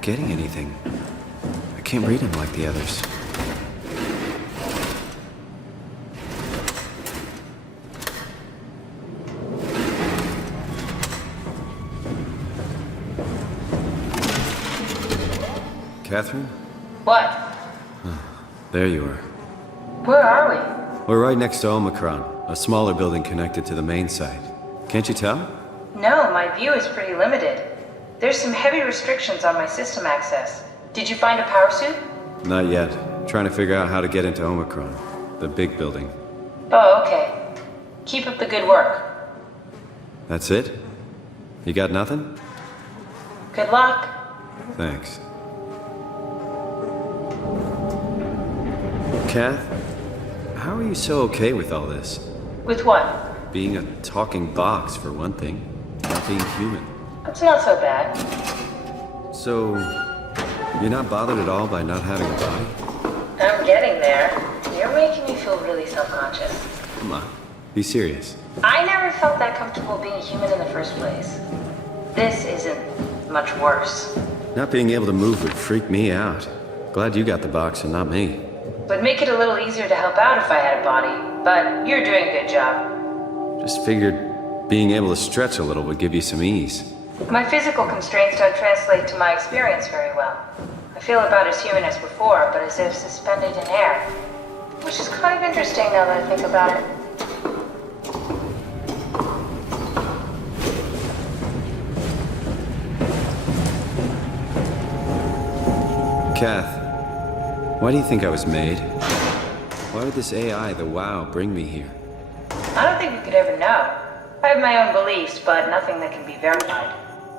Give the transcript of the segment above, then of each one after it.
Getting anything. I can't read him like the others. Catherine? What? There you are. Where are we? We're right next to Omicron, a smaller building connected to the main site. Can't you tell? No, my view is pretty limited. There's some heavy restrictions on my system access. Did you find a power suit? Not yet. Trying to figure out how to get into Omicron, the big building. Oh, okay. Keep up the good work. That's it? You got nothing? Good luck. Thanks. Kath, how are you so okay with all this? With what? Being a talking box, for one thing. Not being human. It's not so bad. So, you're not bothered at all by not having a body? I'm getting there. You're making me feel really self-conscious. Come on, be serious. I never felt that comfortable being human in the first place. This isn't much worse. Not being able to move would freak me out. Glad you got the box and not me. Would make it a little easier to help out if I had a body, but you're doing a good job. Just figured being able to stretch a little would give you some ease. My physical constraints don't translate to my experience very well. I feel about as human as before, but as if suspended in air. Which is kind of interesting now that I think about it. Kath, why do you think I was made? Why would this AI, the WoW, bring me here? I don't think we could ever know. I have my own beliefs, but nothing that can be verified.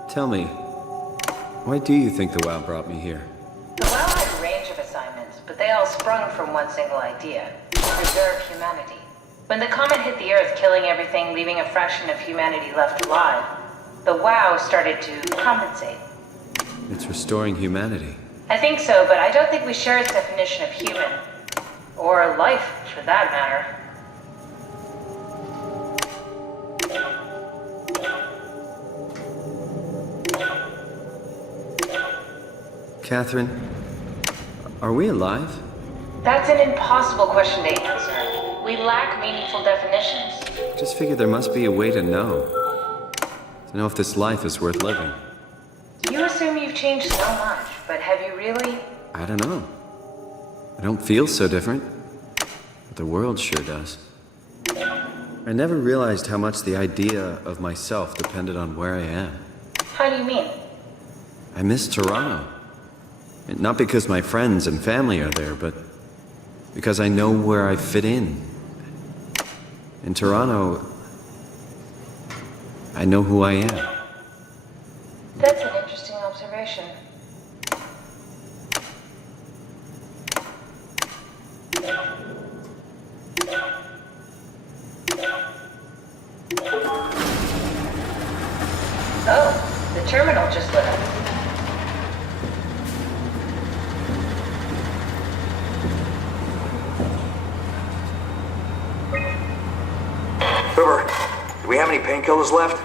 Tell me, why do you think the WoW brought me here? The WoW had a range of assignments, but they all sprung from one single idea: to preserve humanity. When the comet hit the Earth, killing everything, leaving a fraction of humanity left alive, the WoW started to compensate. It's restoring humanity. I think so, but I don't think we share its definition of human. Or life, for that matter. Catherine, are we alive? That's an impossible question to answer. We lack meaningful definitions. Just figured there must be a way to know. To know if this life is worth living. You assume you've changed so much, but have you really? I don't know. I don't feel so different. But the world sure does. I never realized how much the idea of myself depended on where I am. How do you mean? I miss Toronto. Not because my friends and family are there, but because I know where I fit in. In Toronto, I know who I am. That's an interesting observation. Oh, the terminal just lit up. River, do we have any painkillers left?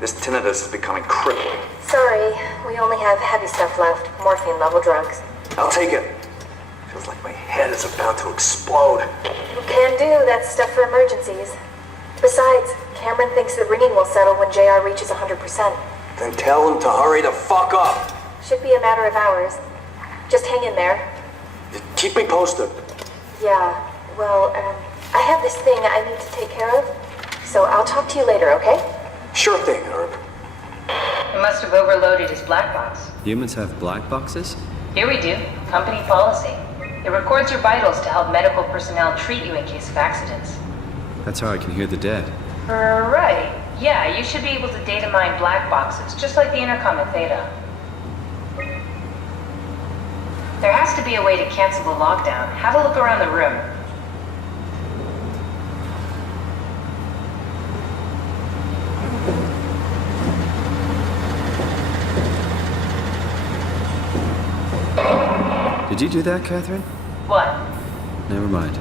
This tinnitus is becoming crippling. Sorry, we only have heavy stuff left. Morphine level drugs. I'll take it. Feels like my head is about to explode. Can do, that's stuff for emergencies. Besides, Cameron thinks the ringing will settle when JR reaches 100%. Then tell him to hurry the fuck up. Should be a matter of hours. Just hang in there. Keep me posted. Yeah, well, I have this thing I need to take care of, so I'll talk to you later, okay? Sure thing, Herb. It must have overloaded his black box. Humans have black boxes? Here we do. Company policy. It records your vitals to help medical personnel treat you in case of accidents. That's how I can hear the dead. Right. Yeah, you should be able to data mine black boxes, just like the intercom at Theta. There has to be a way to cancel the lockdown. Have a look around the room. Did you do that, Catherine? What? Never mind.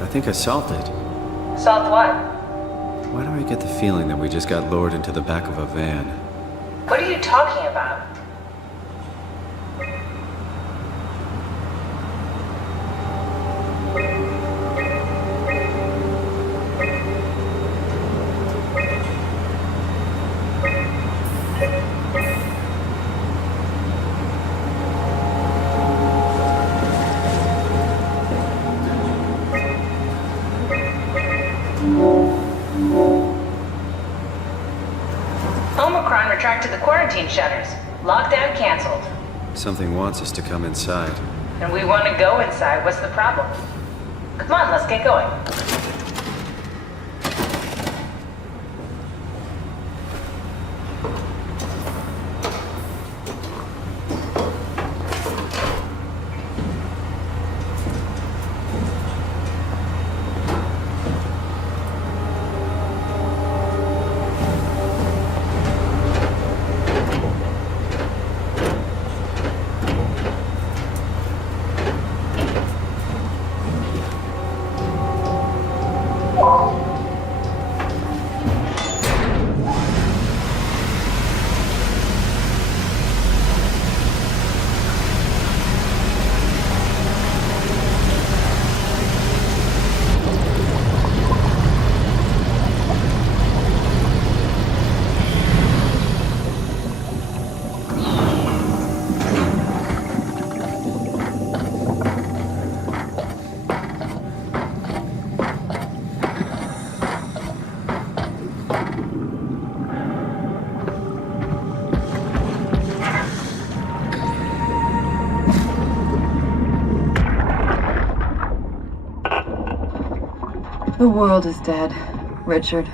I think I solved it. Solved what? Why do I get the feeling that we just got lured into the back of a van? What are you talking about? Omicron retracted the quarantine shutters. Lockdown canceled. Something wants us to come inside. And we want to go inside. What's the problem? Come on, let's get going. The world is dead, Richard.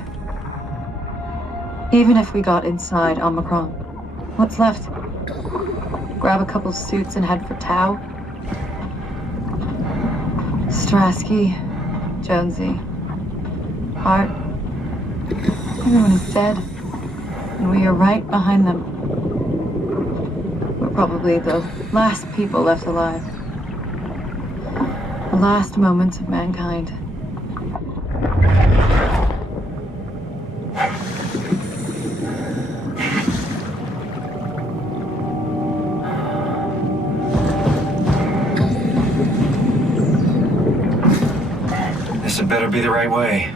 Even if we got inside Omicron, what's left? Grab a couple suits and head for Tau? Strasky, Jonesy, Hart. Everyone is dead, and we are right behind them. We're probably the last people left alive. The last moments of mankind. This had better be the right way.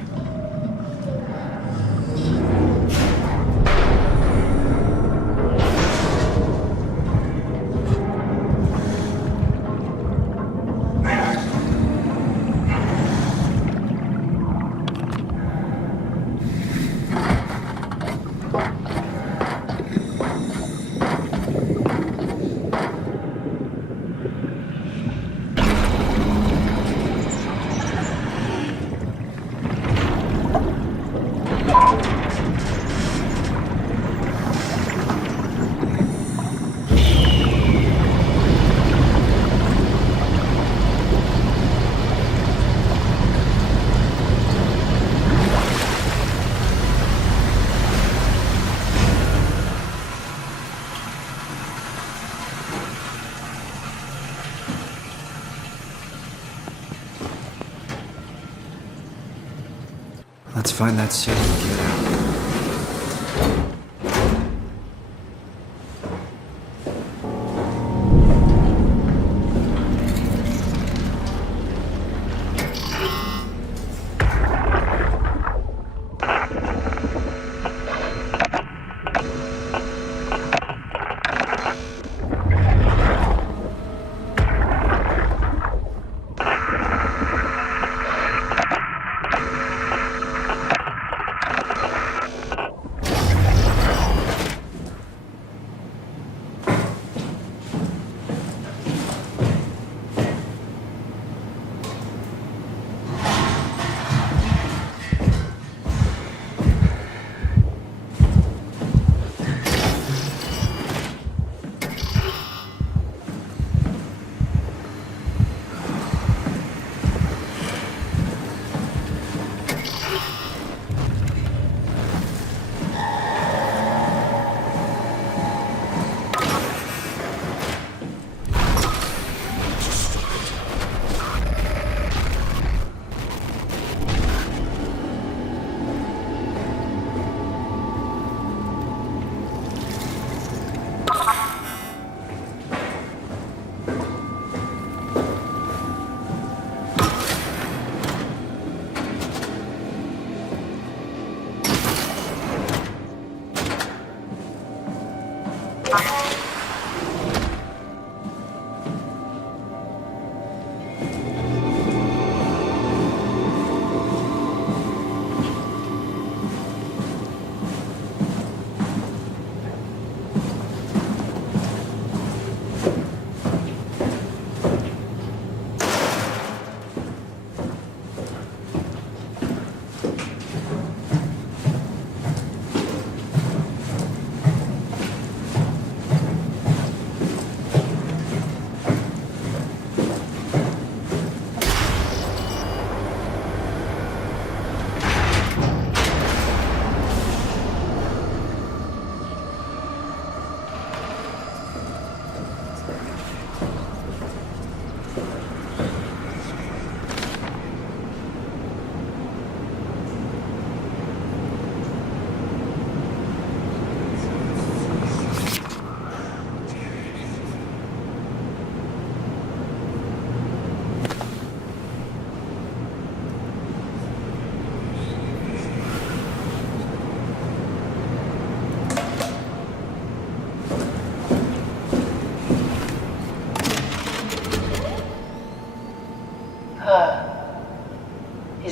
Let's find that suit and get out.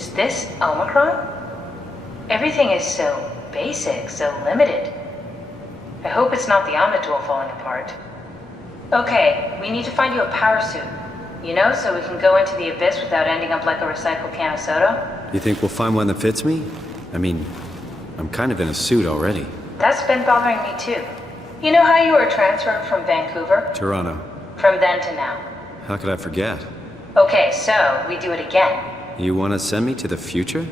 Is this Omicron? Everything is so basic, so limited. I hope it's not the Omnitool falling apart. Okay, we need to find you a power suit. You know, so we can go into the abyss without ending up like a recycled can of soda? You think we'll find one that fits me? I mean, I'm kind of in a suit already. That's been bothering me too. You know how you were transferred from Vancouver? Toronto. From then to now. How could I forget? Okay, so we do it again. You want to send me to the future?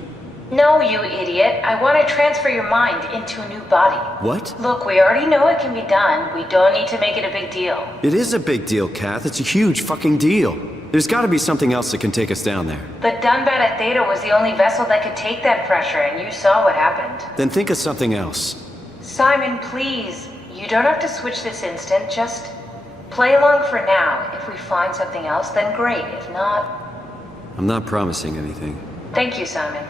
No, you idiot. I want to transfer your mind into a new body. What? Look, we already know it can be done. We don't need to make it a big deal. It is a big deal, Kath. It's a huge fucking deal. There's got to be something else that can take us down there. The Dunbat at Theta was the only vessel that could take that pressure, and you saw what happened. Then think of something else. Simon, please. You don't have to switch this instant. Just play along for now. If we find something else, then great. If not... I'm not promising anything. Thank you, Simon.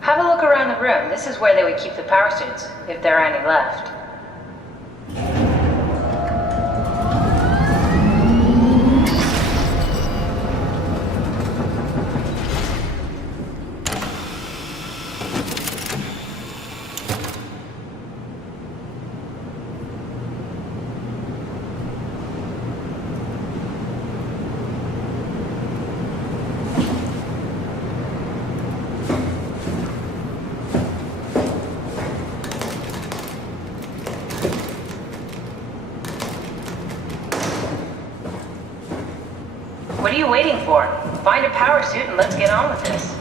Have a look around the room. This is where they would keep the power suits, if there are any left. What are you waiting for? Find a power suit and let's get on with this.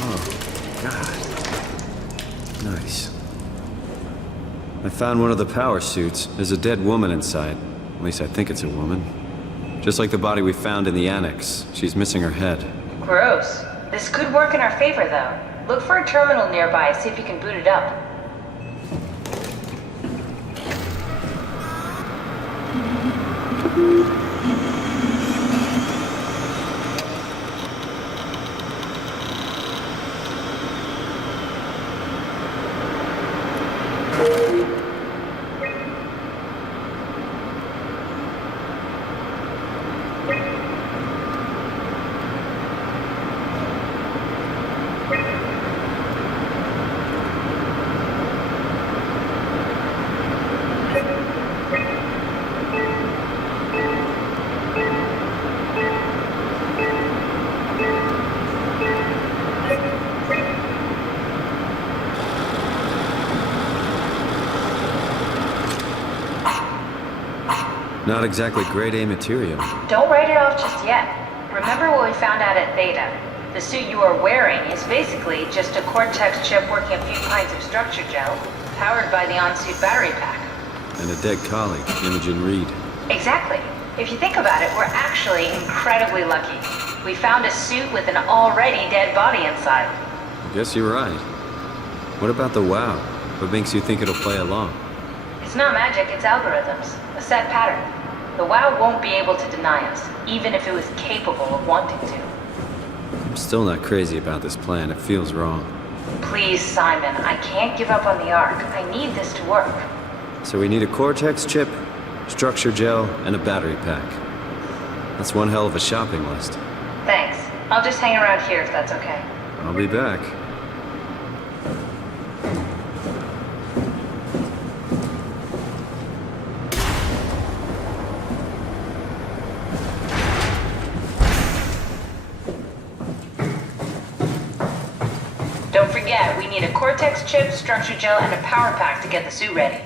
Oh, God. Nice. I found one of the power suits. There's a dead woman inside. At least I think it's a woman. Just like the body we found in the annex. She's missing her head. Gross. This could work in our favor, though. Look for a terminal nearby, see if you can boot it up. Not exactly grade A material. Don't write it off just yet. Remember what we found out at Theta. The suit you are wearing is basically just a Cortex chip working a few pints of structure gel, powered by the on-suit battery pack. And a dead colleague, Imogen Reed. Exactly. If you think about it, we're actually incredibly lucky. We found a suit with an already dead body inside. I guess you're right. What about the WoW? What makes you think it'll play along? It's not magic, it's algorithms. A set pattern. The WoW won't be able to deny us, even if it was capable of wanting to. I'm still not crazy about this plan. It feels wrong. Please, Simon, I can't give up on the Ark. I need this to work. So we need a Cortex chip, structure gel, and a battery pack. That's one hell of a shopping list. Thanks. I'll just hang around here if that's okay. I'll be back. Don't forget, we need a Cortex chip, structure gel, and a power pack to get the suit ready.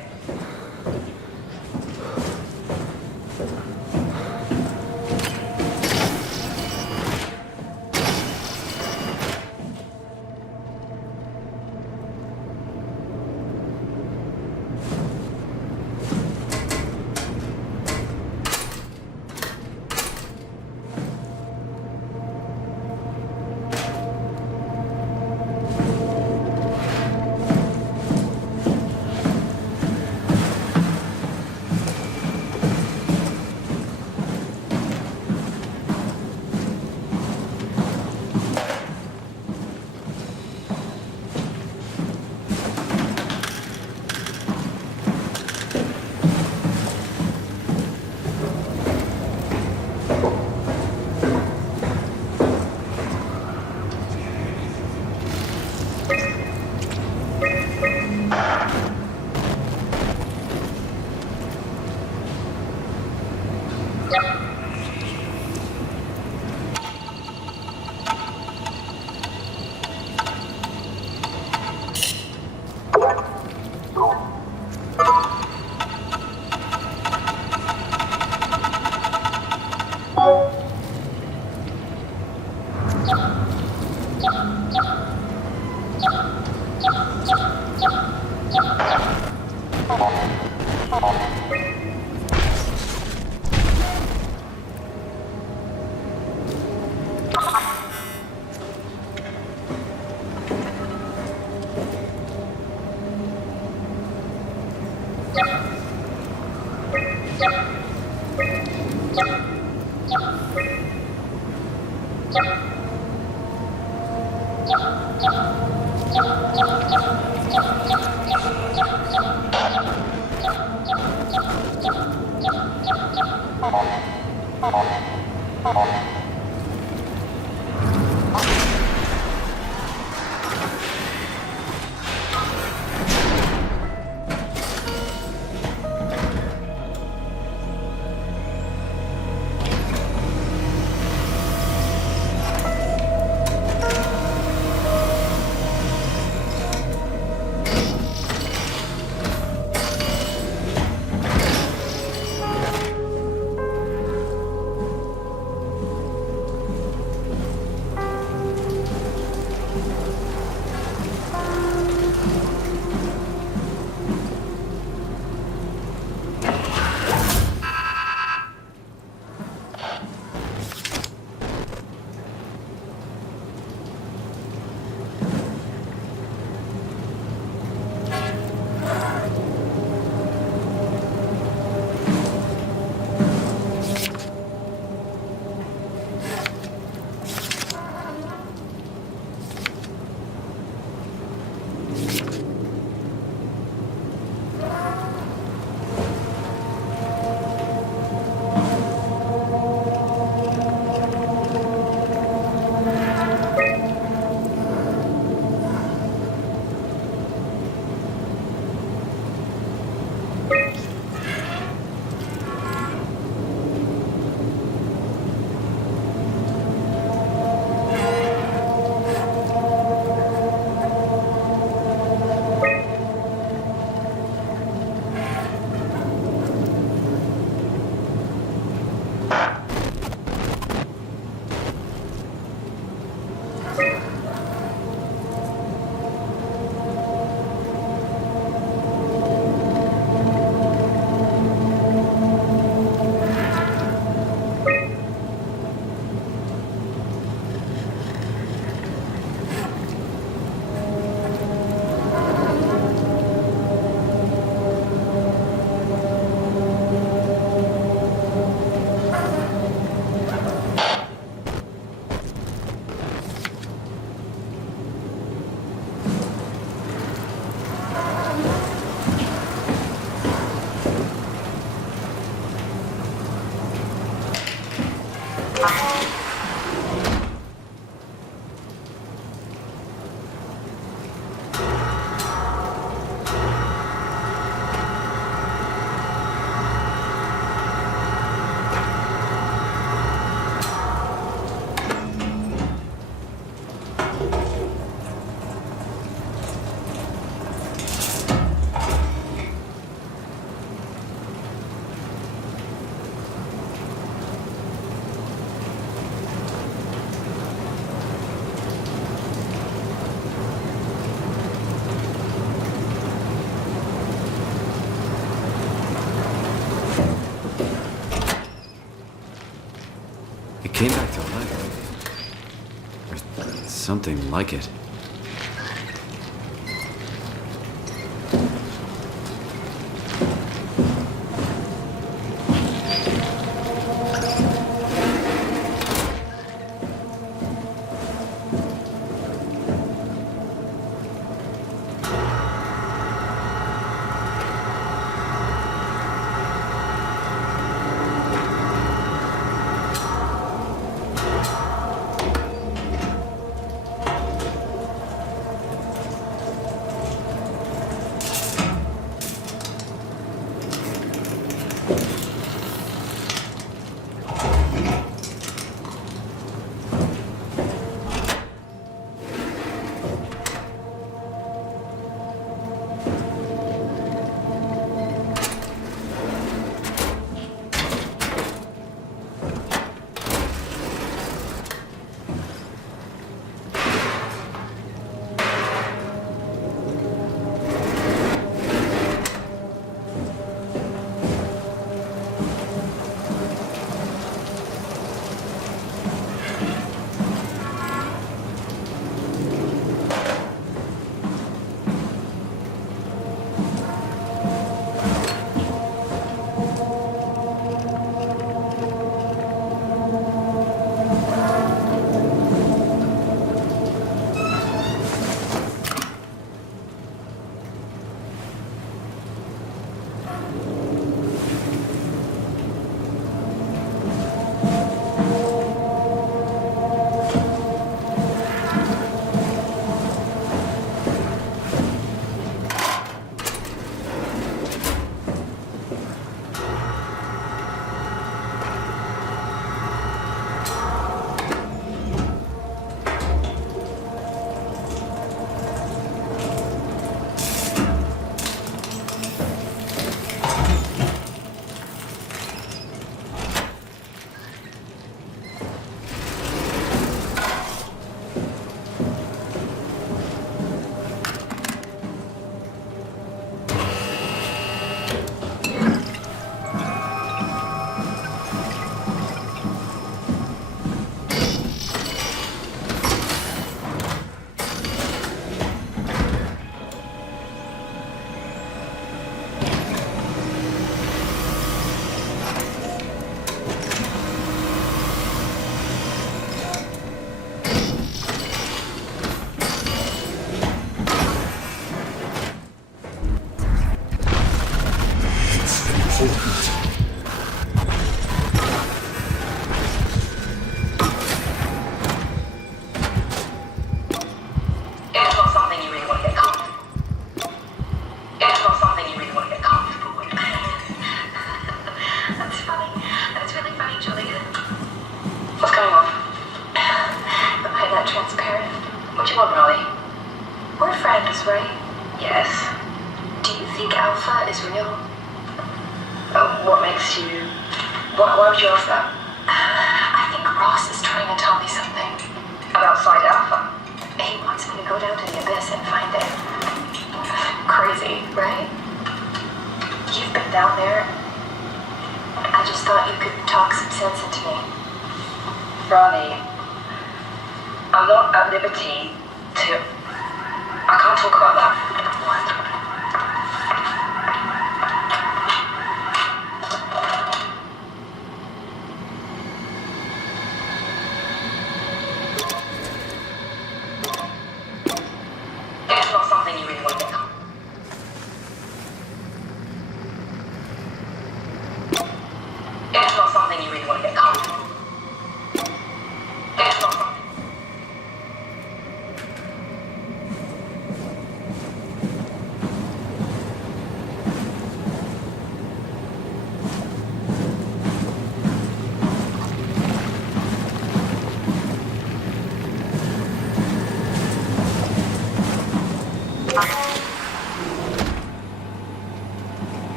It came back to life. Or something like it.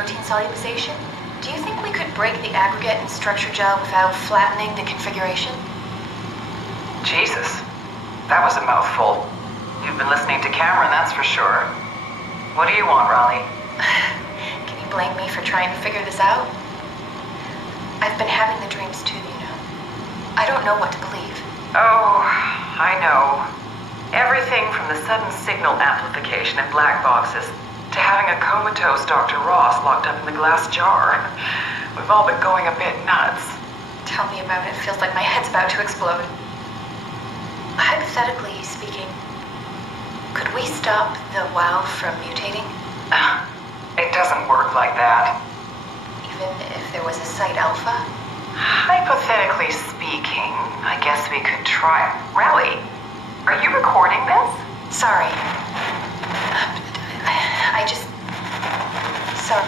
Protein solubilization. Do you think we could break the aggregate and structure gel without flattening the configuration? Jesus, that was a mouthful. You've been listening to Cameron, that's for sure. What do you want, Raleigh? Can you blame me for trying to figure this out? I've been having the dreams too, you know. I don't know what to believe. Oh, I know. Everything from the sudden signal amplification in black boxes to having a comatose Dr. Ross locked up in the glass jar. We've all been going a bit nuts. Tell me about it. Feels like my head's about to explode. Hypothetically speaking, could we stop the WoW from mutating? It doesn't work like that. Even if there was a Site Alpha? Hypothetically speaking, I guess we could try. Raleigh, are you recording this? Sorry. I just... Sorry.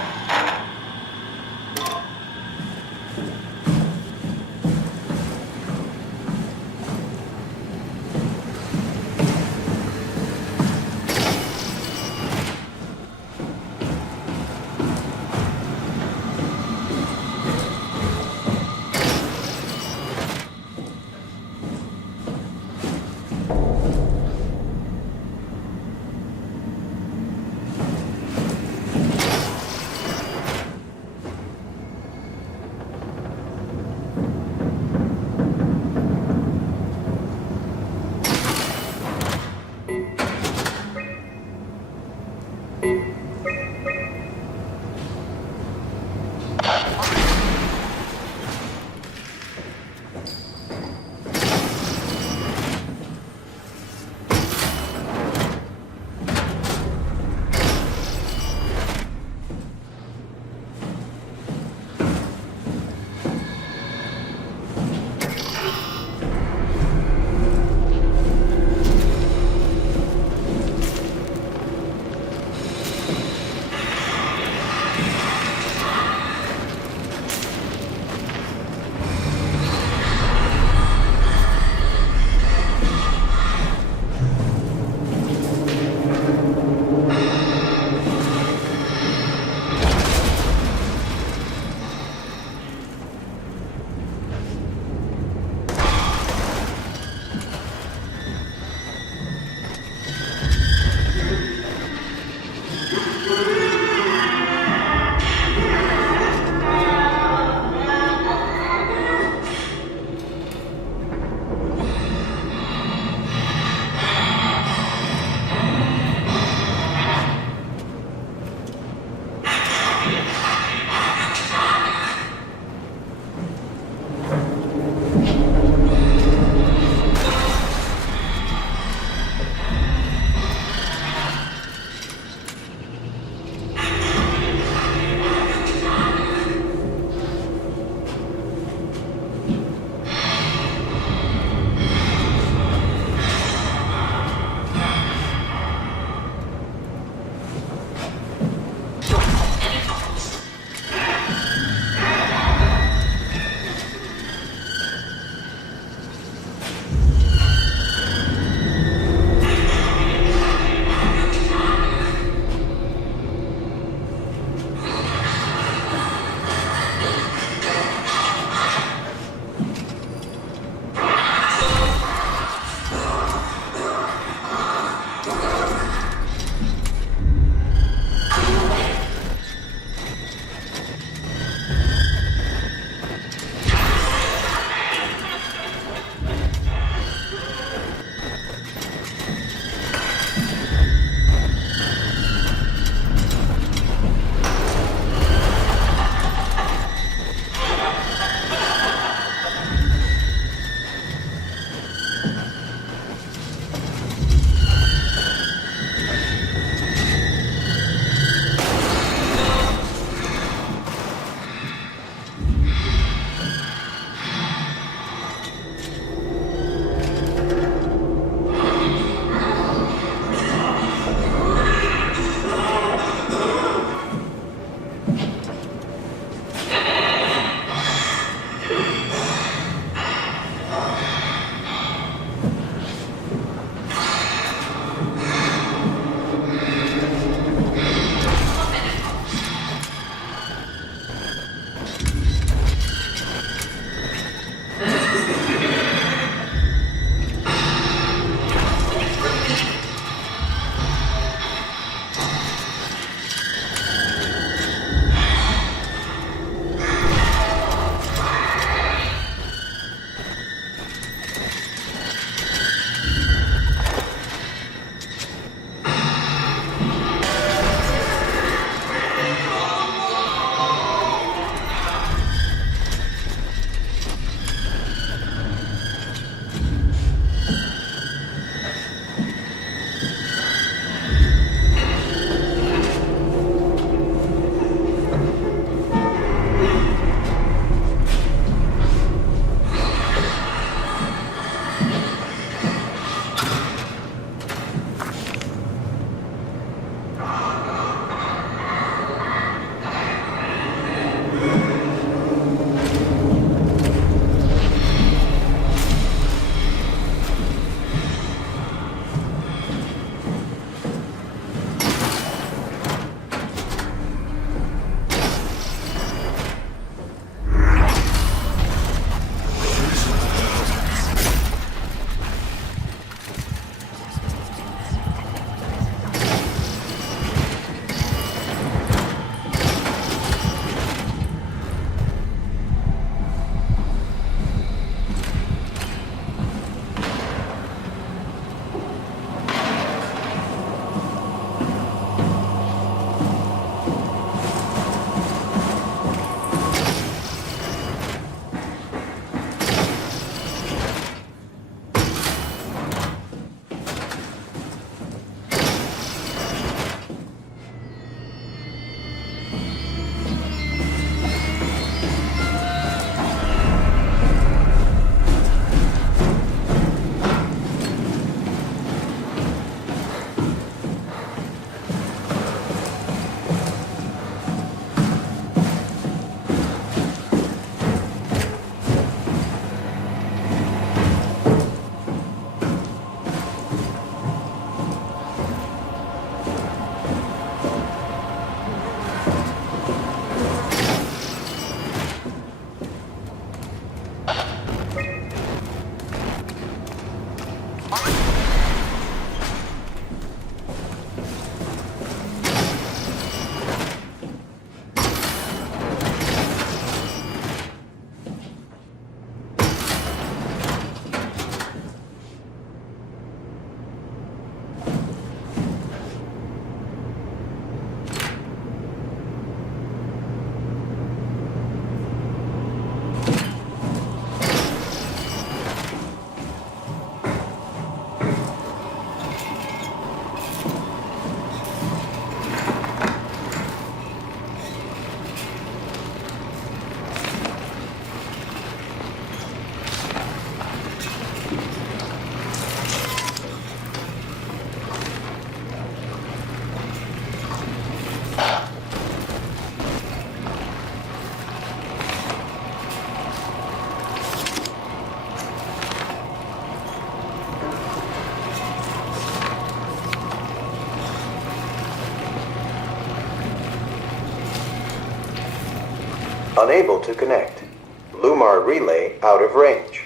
Unable to connect. Lumar relay out of range.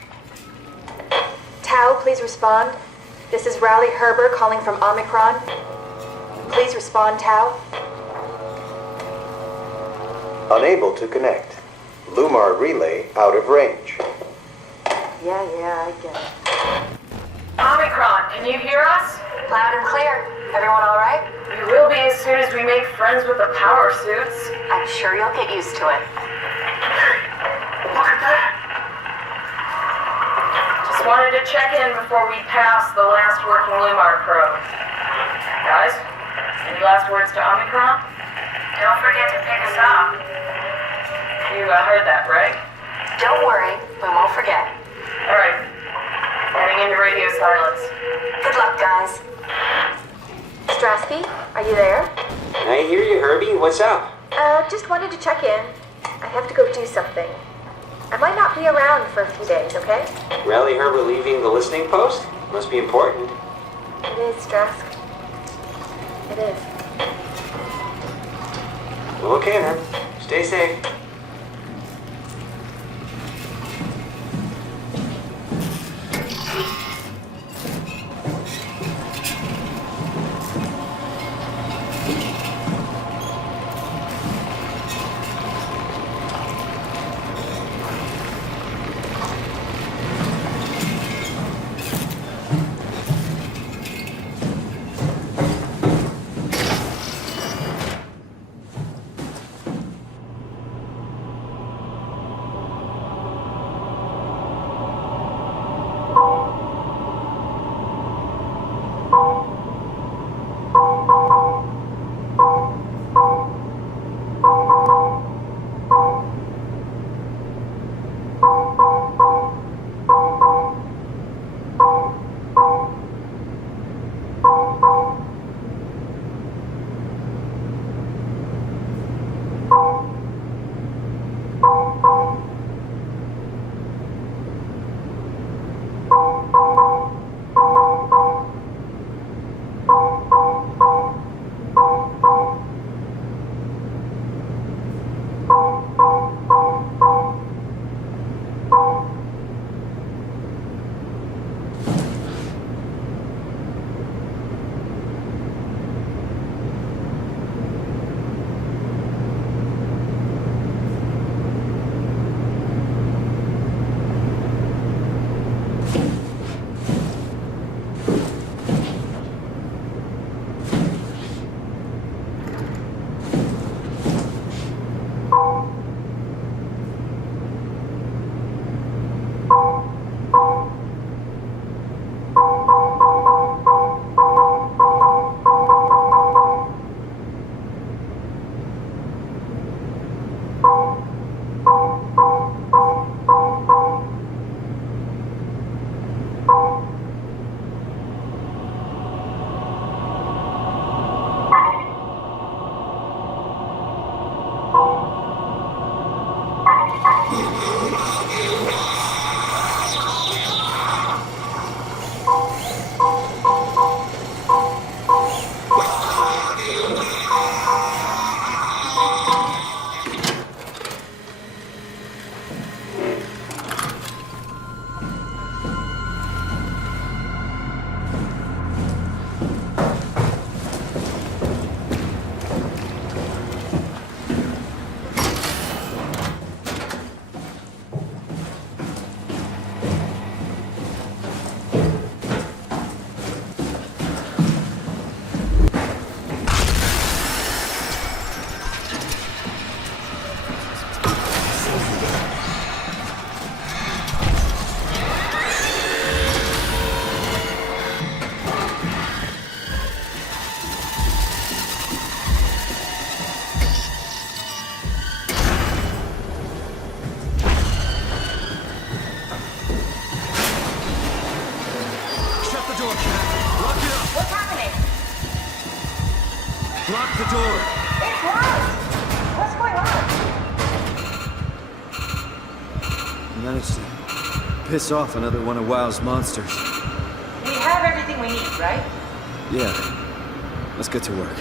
Tau, please respond. This is Riley Herber calling from Omicron. Please respond, Tau. Unable to connect. Lumar relay out of range. Yeah, I get it. Omicron, can you hear us? Loud and clear. Everyone all right? We will be as soon as we make friends with the power suits. I'm sure you'll get used to it. Look at that. Just wanted to check in before we pass the last working Lumar probe. Guys, any last words to Omicron? Don't forget to pick us up. You heard that, right? Don't worry, we won't forget. All right. Heading into radio silence. Good luck, guys. Strasky, are you there? I hear you, Herbie. What's up? Just wanted to check in. I have to go do something. I might not be around for a few days, okay? Riley Herbert leaving the listening post? Must be important. It is, Strask. It is. Well, okay then. Stay safe. Lock the door. It's locked! What's going on? Managed to piss off another one of WoW's monsters. We have everything we need, right? Yeah. Let's get to work.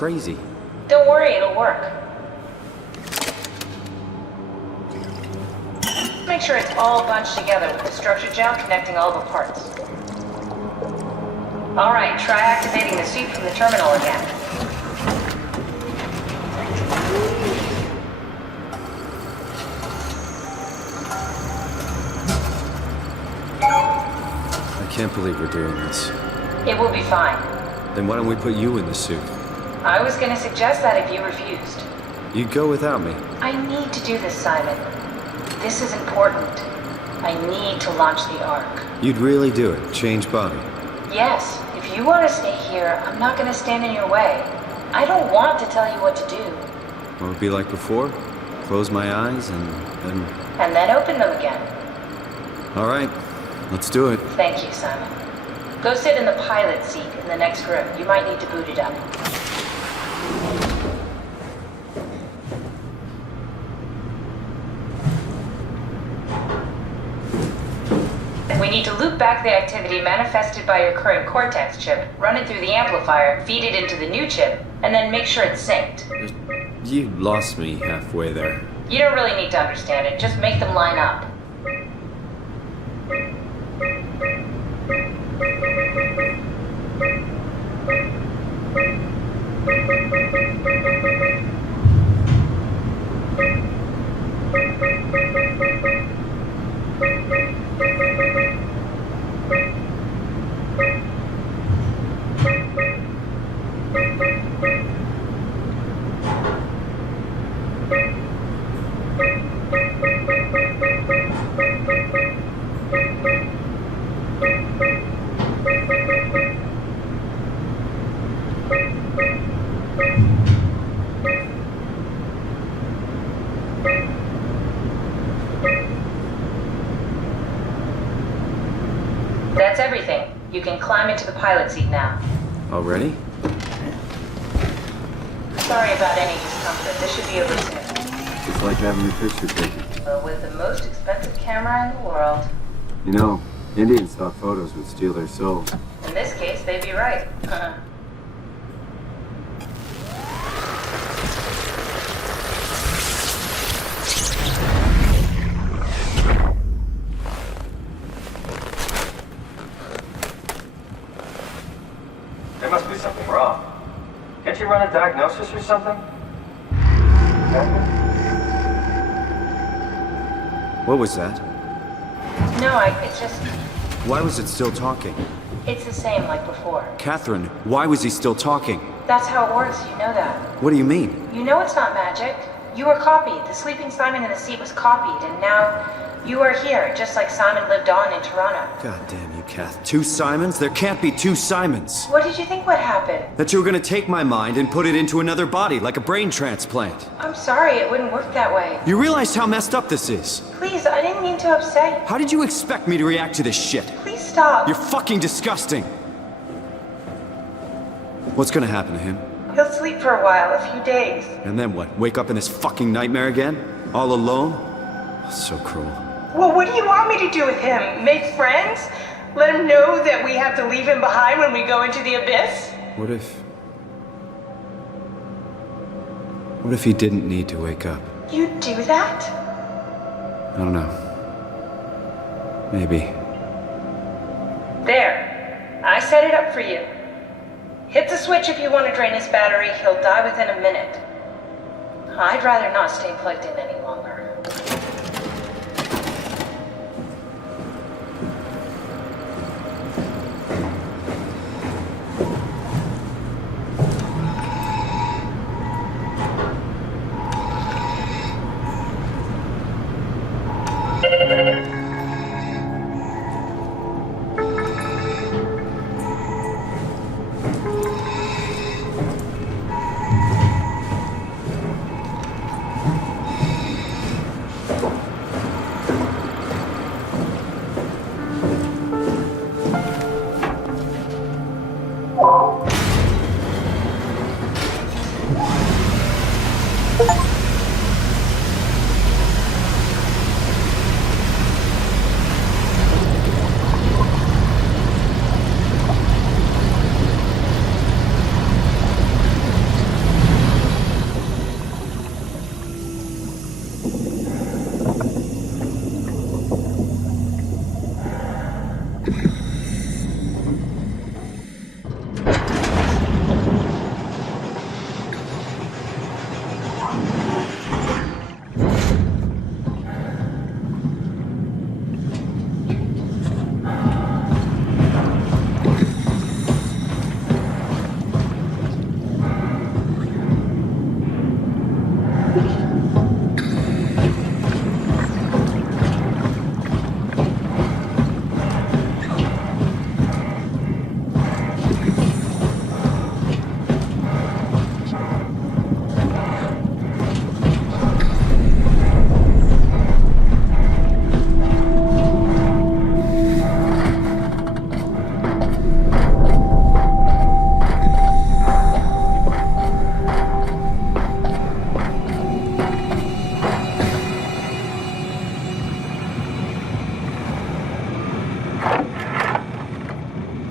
crazy. Don't worry, it'll work. Make sure it's all bunched together with the structure gel connecting all the parts. Alright, try activating the suit from the terminal again. I can't believe we're doing this. It will be fine. Then why don't we put you in the suit? I was gonna suggest that if you refused. You'd go without me. I need to do this, Simon. This is important. I need to launch the Ark. You'd really do it? Change body? Yes, if you want to stay here, I'm not gonna stand in your way. I don't want to tell you what to do. What would it be like before? Close my eyes and then... And then open them again. Alright, let's do it. Thank you, Simon. Go sit in the pilot seat in the next room. You might need to boot it up. We need to loop back the activity manifested by your current Cortex chip, run it through the amplifier, feed it into the new chip, and then make sure it's synced. You lost me halfway there. You don't really need to understand it, just make them line up. That's everything. You can climb into the pilot seat now. Already? Sorry about any discomfort. This should be over soon. It's like having your picture taken. Well, with the most expensive camera in the world. You know, Indian stock photos would steal their souls. In this case, they'd be right. There must be something wrong. Can't you run a diagnosis or something? What was that? No, it's just... Why was it still talking? It's the same like before. Catherine, why was he still talking? That's how it works, you know that. What do you mean? You know it's not magic. You were copied. The sleeping Simon in the seat was copied, and now you are here, just like Simon lived on in Toronto. God damn you, Kath. 2 Simons? There can't be 2 Simons. What did you think would happen? That you were gonna take my mind and put it into another body, like a brain transplant. I'm sorry, it wouldn't work that way. You realize how messed up this is? Please, I didn't mean to upset you. How did you expect me to react to this shit? Please stop. You're fucking disgusting. What's gonna happen to him? He'll sleep for a while, a few days. And then what? Wake up in this fucking nightmare again? All alone? So cruel. Well, what do you want me to do with him? Make friends? Let him know that we have to leave him behind when we go into the abyss? What if he didn't need to wake up? You'd do that? I don't know. Maybe. There. I set it up for you. Hit the switch if you want to drain his battery. He'll die within a minute. I'd rather not stay plugged in any longer.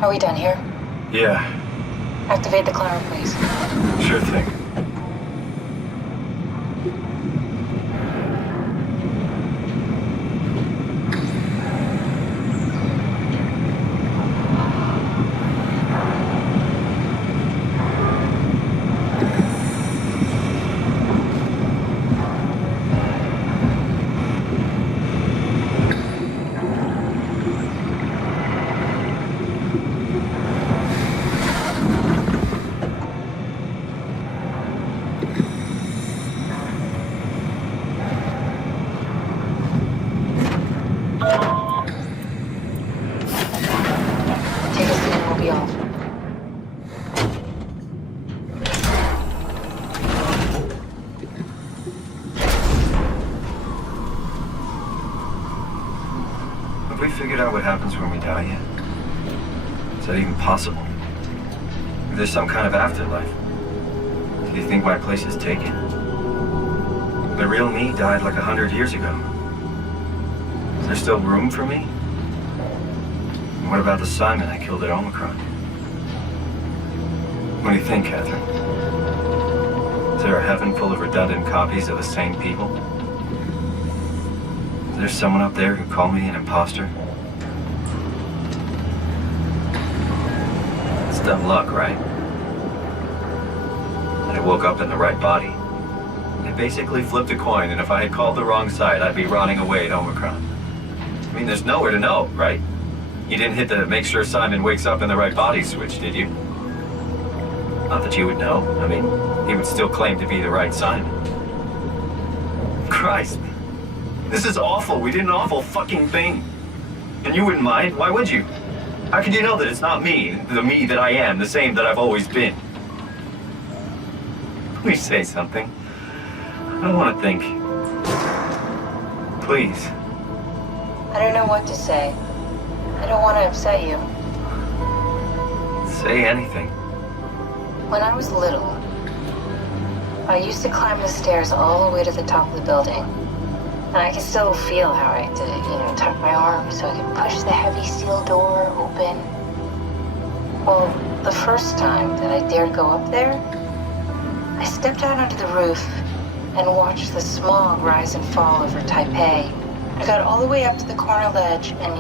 Are we done here? Yeah, Activate the climber, please. sure thing. Take a seat and we'll be off. Have we figured out what happens when we die yet? Is that even possible? If there's some kind of afterlife, do you think my place is taken? The real me died like 100 years ago. Is there still room for me? And what about the Simon I killed at Omicron? What do you think, Catherine? Is there a heaven full of redundant copies of the same people? Is there someone up there who called me an imposter? It's dumb luck, right? And I woke up in the right body. I basically flipped a coin, and if I had called the wrong side, I'd be rotting away at Omicron. I mean, there's nowhere to know, right? You didn't hit the make sure Simon wakes up in the right body switch, did you? Not that you would know. I mean, he would still claim to be the right Simon. Christ. This is awful. We did an awful fucking thing. And you wouldn't mind? Why would you? How could you know that it's not me, the me that I am, the same that I've always been? Please say something. I don't want to think. Please. I don't know what to say. I don't want to upset you. Say anything. When I was little, I used to climb the stairs all the way to the top of the building. And I can still feel how I had to, tuck my arm so I could push the heavy steel door open. Well, the first time that I dared go up there, I stepped out onto the roof and watched the smog rise and fall over Taipei. I got all the way up to the corner ledge and,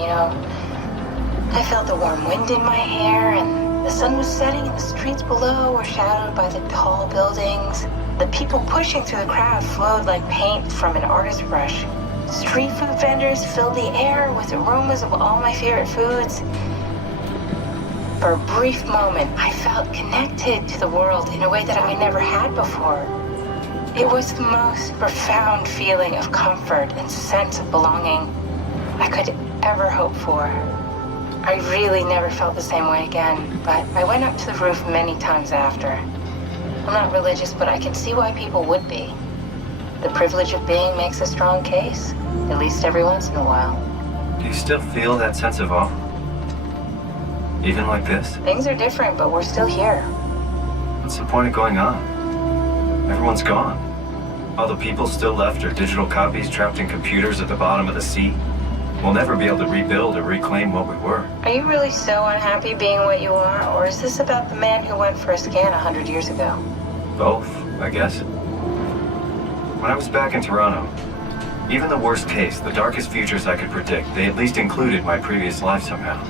I felt the warm wind in my hair and the sun was setting and the streets below were shadowed by the tall buildings. The people pushing through the crowd flowed like paint from an artist's brush. Street food vendors filled the air with aromas of all my favorite foods. For a brief moment, I felt connected to the world in a way that I never had before. It was the most profound feeling of comfort and sense of belonging I could ever hope for. I really never felt the same way again, but I went up to the roof many times after. I'm not religious, but I can see why people would be. The privilege of being makes a strong case, at least every once in a while. Do you still feel that sense of awe? Even like this? Things are different, but we're still here. What's the point of going on? Everyone's gone. All the people still left are digital copies trapped in computers at the bottom of the sea. We'll never be able to rebuild or reclaim what we were. Are you really so unhappy being what you are, or is this about the man who went for a scan 100 years ago? Both, I guess. When I was back in Toronto, even the worst case, the darkest futures I could predict, they at least included my previous life somehow.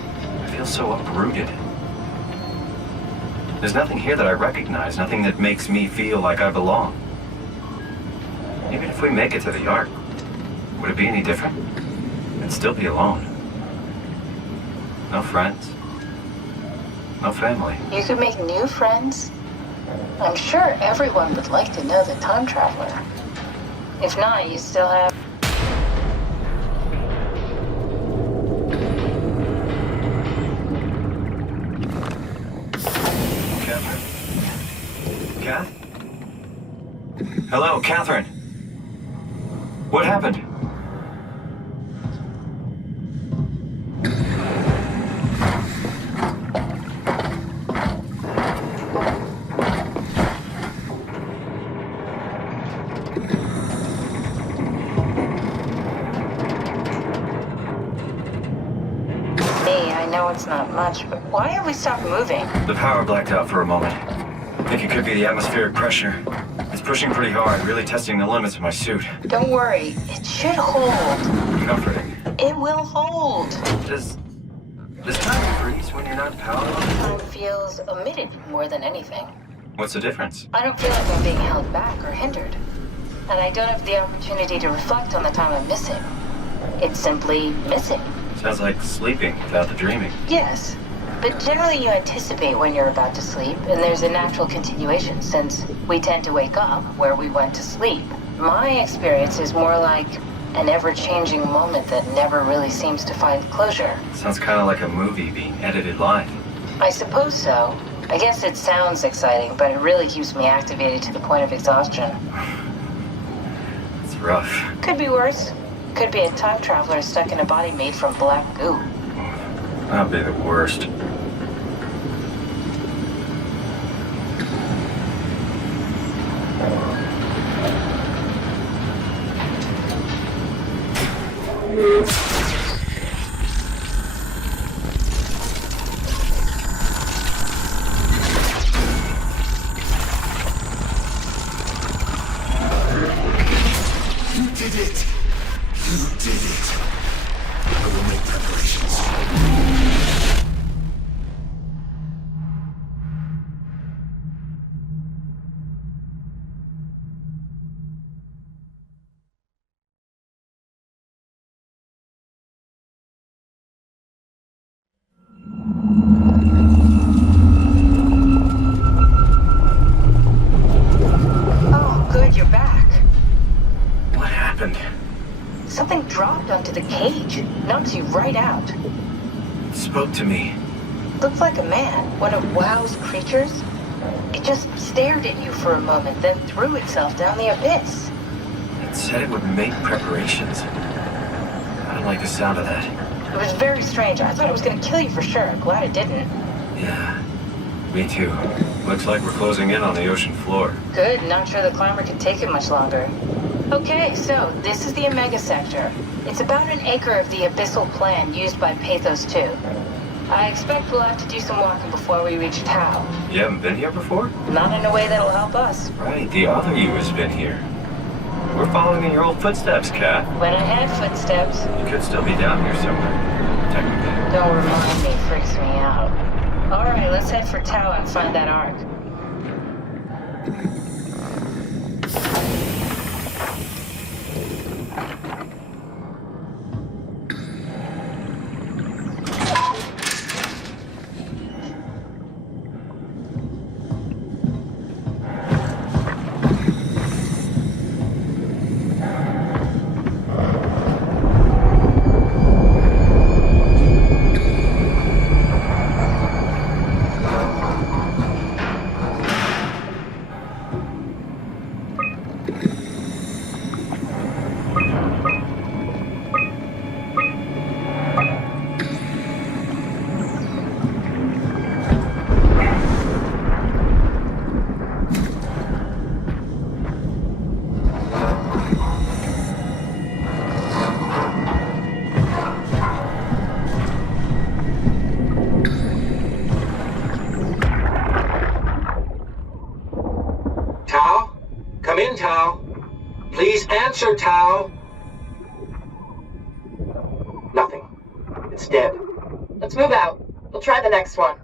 I feel so uprooted. There's nothing here that I recognize, nothing that makes me feel like I belong. Even if we make it to the Ark, would it be any different? I'd still be alone. No friends. No family. You could make new friends. I'm sure everyone would like to know the time traveler. If not, you still have... Catherine? Kath? Hello, Catherine. What happened? Hey, I know it's not much, but why have we stopped moving? The power blacked out for a moment. I think it could be the atmospheric pressure. It's pushing pretty hard, really testing the limits of my suit. Don't worry, it should hold. Comforting. It will hold. Does time freeze when you're not powered? Time feels omitted more than anything. What's the difference? I don't feel like I'm being held back or hindered. And I don't have the opportunity to reflect on the time I'm missing. It's simply missing. Sounds like sleeping without the dreaming. Yes. But generally you anticipate when you're about to sleep, and there's a natural continuation since we tend to wake up where we went to sleep. My experience is more like an ever-changing moment that never really seems to find closure. Sounds kind of like a movie being edited live. I suppose so. I guess it sounds exciting, but it really keeps me activated to the point of exhaustion. It's rough. Could be worse. Could be a time traveler stuck in a body made from black goo. That'd be the worst. Something dropped onto the cage, knocked you right out. It spoke to me. Looked like a man, one of WoW's creatures. It just stared at you for a moment, then threw itself down the abyss. It said it would make preparations. I don't like the sound of that. It was very strange. I thought it was going to kill you for sure. Glad it didn't. Yeah, me too. Looks like we're closing in on the ocean floor. Good, not sure the climber can take it much longer. Okay, so this is the Omega Sector. It's about an acre of the abyssal plan used by PATHOS-II. I expect we'll have to do some walking before we reach Tau. You haven't been here before? Not in a way that'll help us. Right, the other you has been here. We're following in your old footsteps, Kat. When I had footsteps. You could still be down here somewhere, technically. Don't remind me, freaks me out. Alright, let's head for Tau and find that ark. Answer, Tau. Nothing. It's dead. Let's move out. We'll try the next one.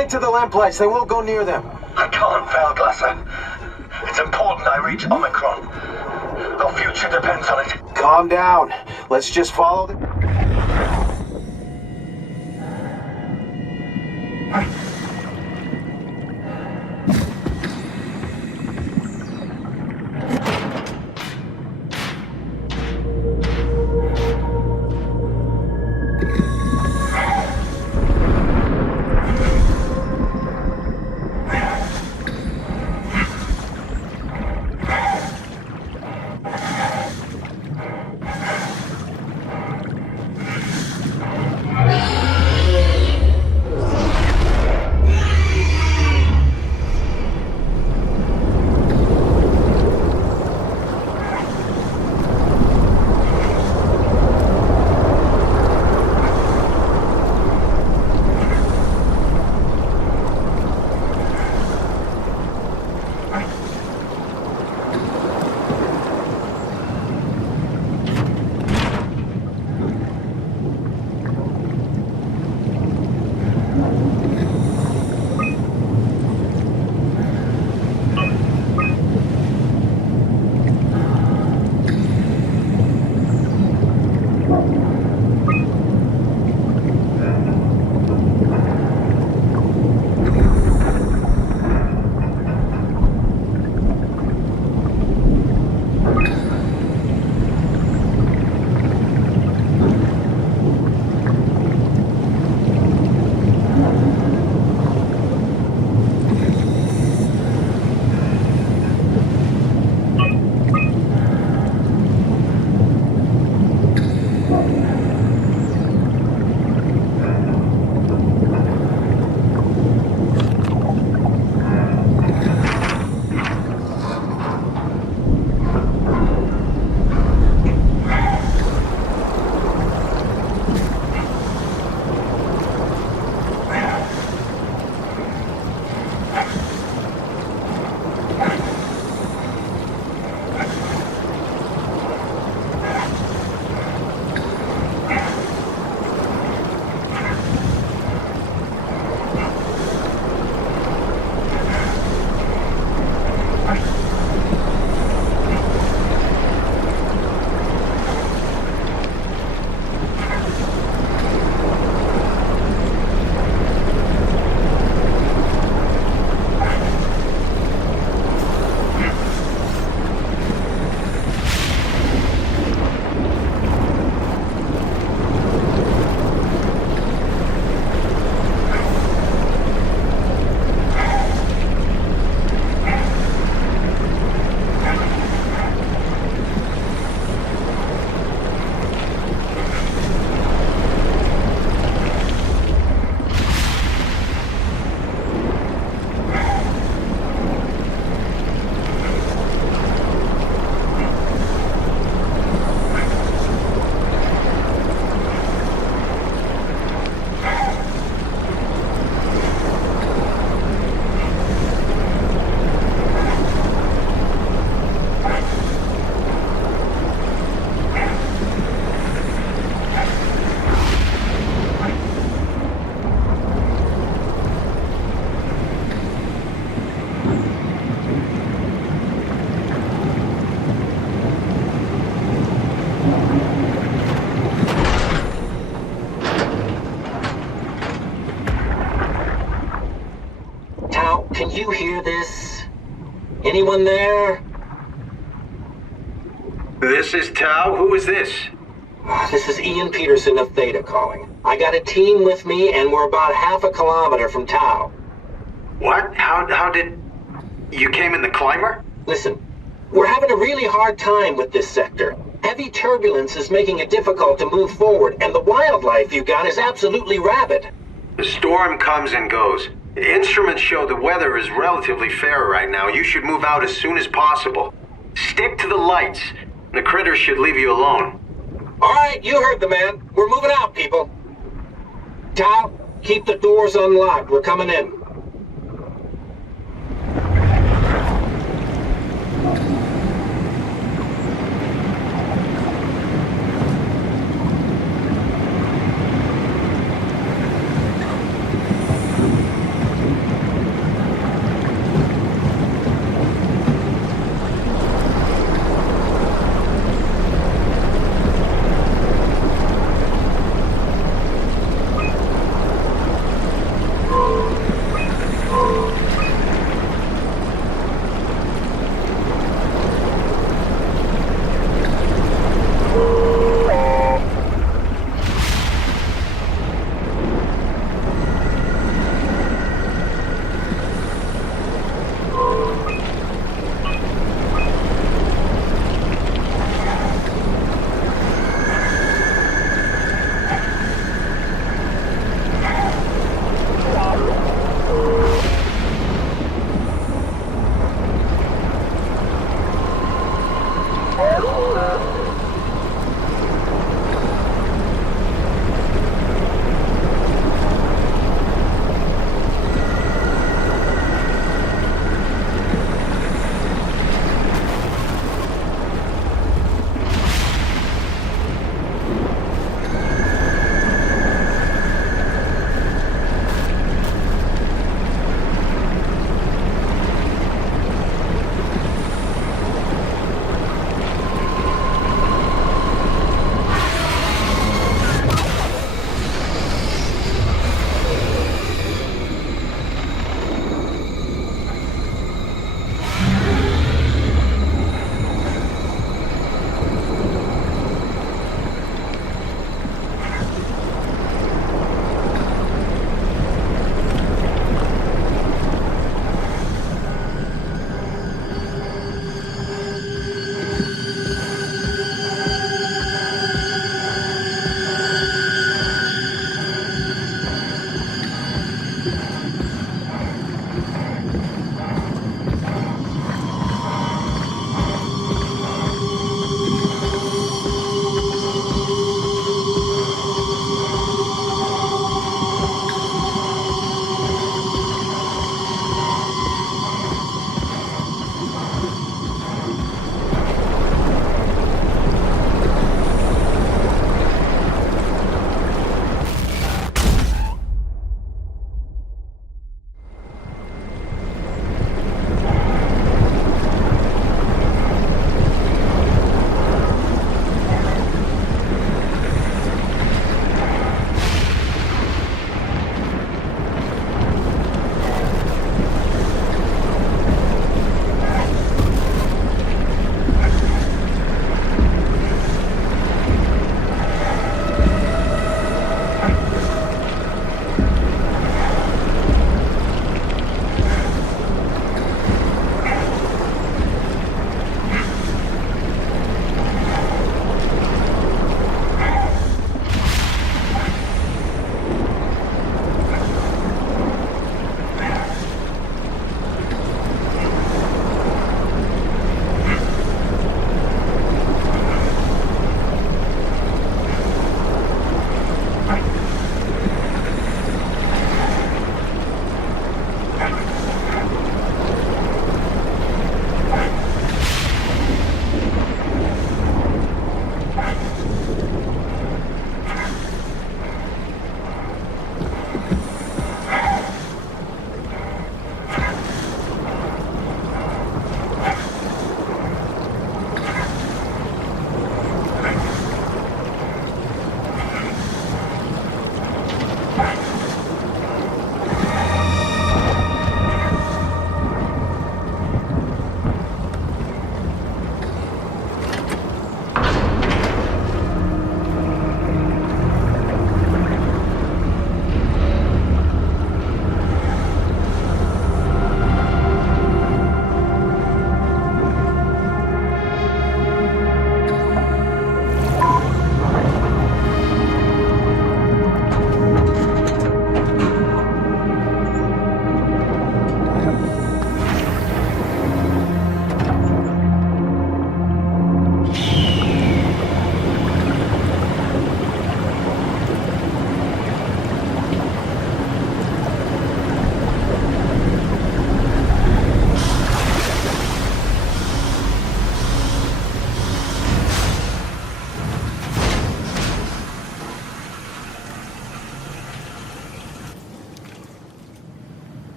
Stick to the lamplights. They won't go near them. I can't, Valglasser. It's important I reach Omicron. Our future depends on it. Calm down. Let's just follow the... Can you hear this? Anyone there? This is Tau. Who is this? This is Ian Peterson of Theta calling. I got a team with me and we're about half a kilometer from Tau. What? How did... You came in the climber? Listen, we're having a really hard time with this sector. Heavy turbulence is making it difficult to move forward, and the wildlife you got is absolutely rabid. The storm comes and goes. The instruments show the weather is relatively fair right now. You should move out as soon as possible. Stick to the lights. The critters should leave you alone. All right, you heard the man. We're moving out, people. Tau, keep the doors unlocked. We're coming in.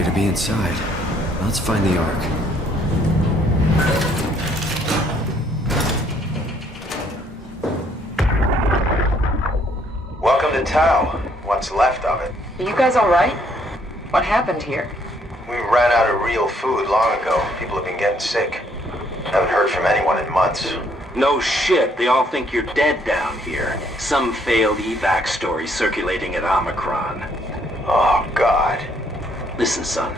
appear to be inside. Let's find the Ark. Welcome to Tau. What's left of it. Are you guys alright? What happened here? We ran out of real food long ago. People have been getting sick. Haven't heard from anyone in months. No shit, they all think you're dead down here. Some failed evac story circulating at Omicron. Oh, God. Listen, son.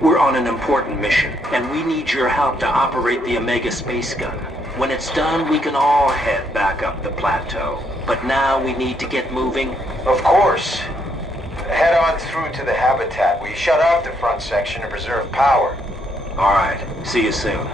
We're on an important mission, and we need your help to operate the Omega space gun. When it's done, we can all head back up the plateau. But now we need to get moving. Of course. Head on through to the habitat. We shut off the front section to preserve power. All right. See you soon.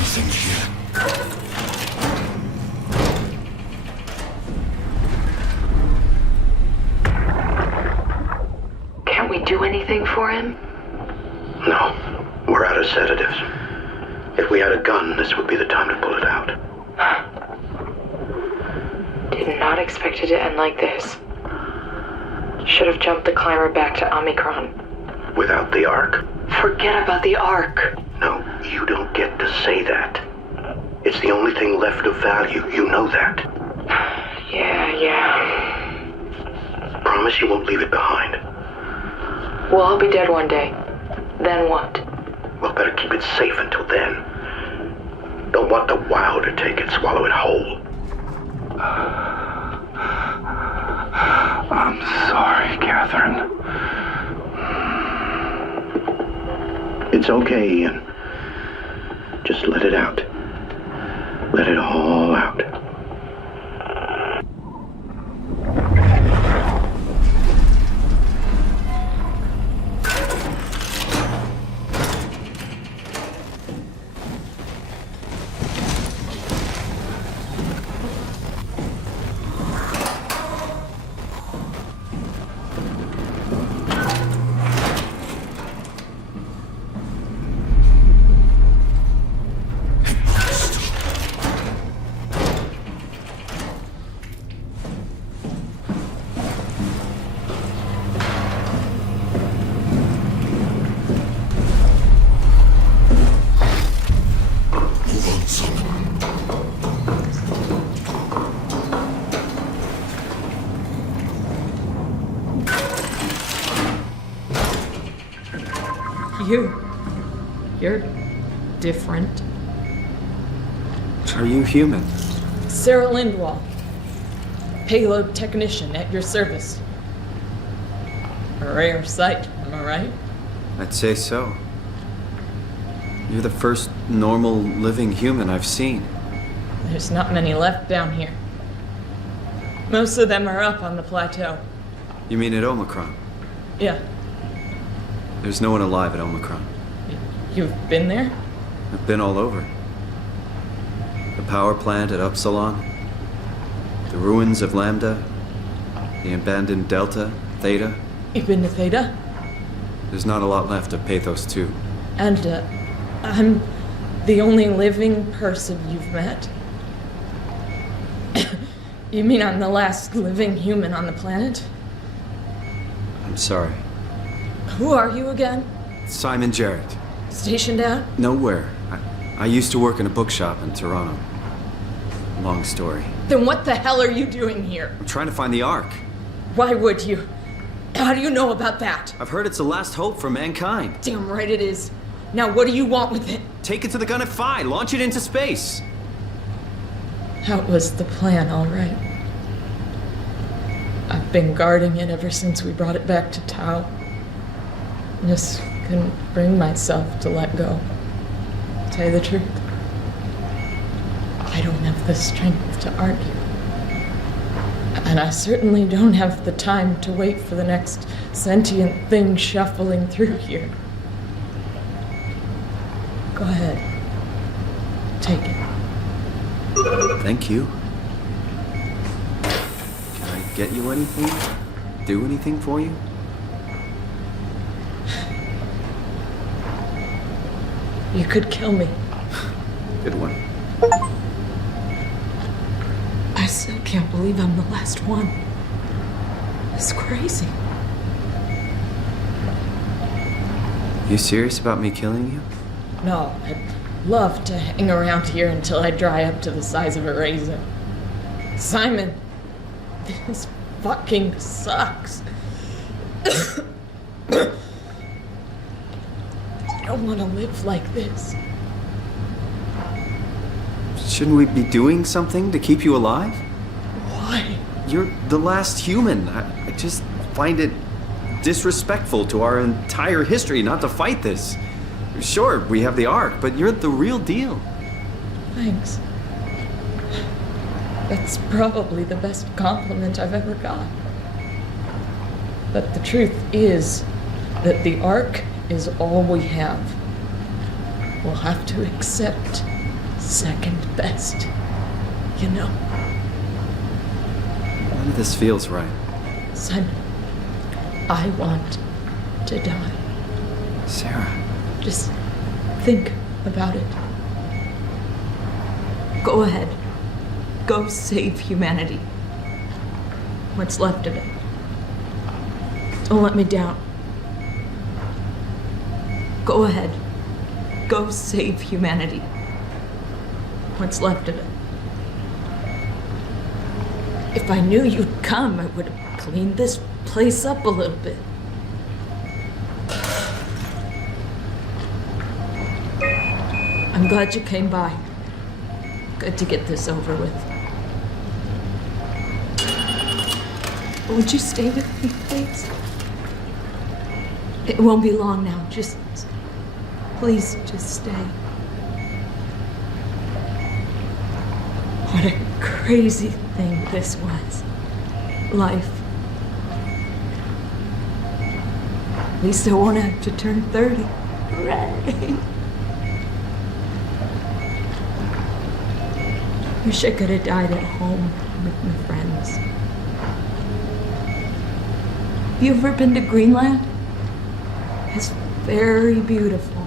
anything here. Can't we do anything for him? No. We're out of sedatives. If we had a gun, this would be the time to pull it out. Did not expect it to end like this. Should have jumped the climber back to Omicron. Without the Ark? Forget about the Ark. No, you don't get to say that. It's the only thing left of value. You know that. Yeah. Promise you won't leave it behind. Well, I'll be dead one day. Then what? Well, better keep it safe until then. Don't want the wow to take it, swallow it whole. I'm sorry, Catherine. It's okay, Ian. Just let it out. Let it all out. You're different. Are you human? Sarah Lindwall, payload technician at your service. A rare sight, am I right? I'd say so. You're the first normal living human I've seen. There's not many left down here. Most of them are up on the plateau. You mean at Omicron? Yeah. There's no one alive at Omicron. You've been there? I've been all over. The power plant at Upsilon, the ruins of Lambda, the abandoned Delta, Theta. You've been to Theta? There's not a lot left of PATHOS-II. And, I'm the only living person you've met? You mean I'm the last living human on the planet? I'm sorry. Who are you again? Simon Jarrett. Stationed out? Nowhere. I used to work in a bookshop in Toronto. Long story. Then what the hell are you doing here? I'm trying to find the Ark. Why would you? How do you know about that? I've heard it's the last hope for mankind. Damn right it is. Now what do you want with it? Take it to the gun at Phi. Launch it into space. That was the plan, all right. I've been guarding it ever since we brought it back to Tau. Just couldn't bring myself to let go. To tell you the truth, I don't have the strength to argue. And I certainly don't have the time to wait for the next sentient thing shuffling through here. Go ahead. Take it. Thank you. Can I get you anything? Do anything for you? You could kill me. Good one. I still can't believe I'm the last one. It's crazy. You serious about me killing you? No, I'd love to hang around here until I dry up to the size of a raisin. Simon, this fucking sucks. I don't want to live like this. Shouldn't we be doing something to keep you alive? Why? You're the last human. I just find it disrespectful to our entire history not to fight this. Sure, we have the Ark, but you're the real deal. Thanks. That's probably the best compliment I've ever got. But the truth is that the Ark is all we have. We'll have to accept second best, you know? None of this feels right. Simon, I want to die. Sarah. Just think about it. Go ahead. Go save humanity. What's left of it. Don't let me down. Go ahead. Go save humanity. What's left of it. If I knew you'd come, I would have cleaned this place up a little bit. I'm glad you came by. Good to get this over with. Would you stay with me, please? It won't be long now. Please, just stay. What a crazy thing this was. Life. At least I won't have to turn 30. Hooray! Wish I could have died at home with my friends. Have you ever been to Greenland? It's very beautiful.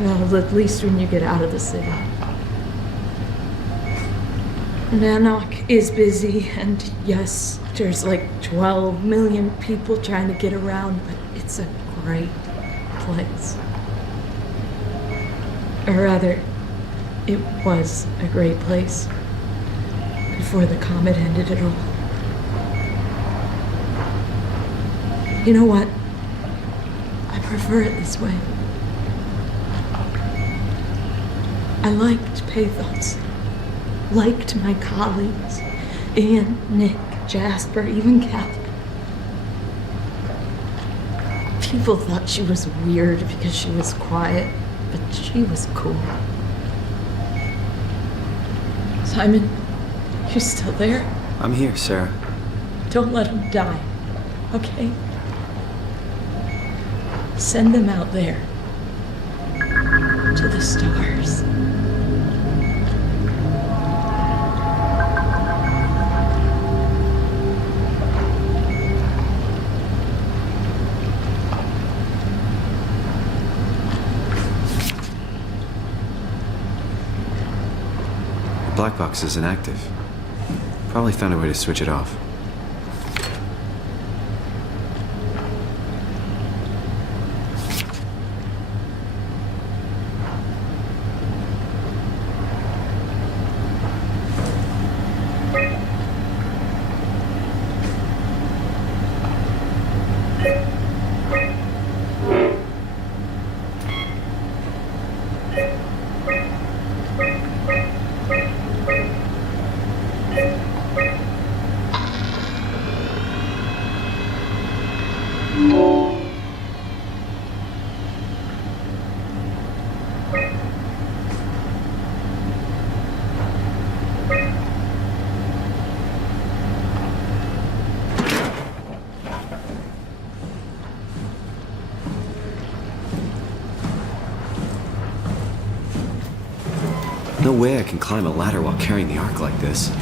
Well, at least when you get out of the city. Nanook is busy, and yes, there's like 12 million people trying to get around, but it's a great place. Or rather, it was a great place before the comet ended it all. You know what? I prefer it this way. I liked Pathos. Liked my colleagues. Ian, Nick, Jasper, even Cal. People thought she was weird because she was quiet, but she was cool. Simon, you still there? I'm here, Sarah. Don't let him die, okay? Send them out there. To the stars. The black box is inactive. Probably found a way to switch it off. No way I can climb a ladder while carrying the ark like this.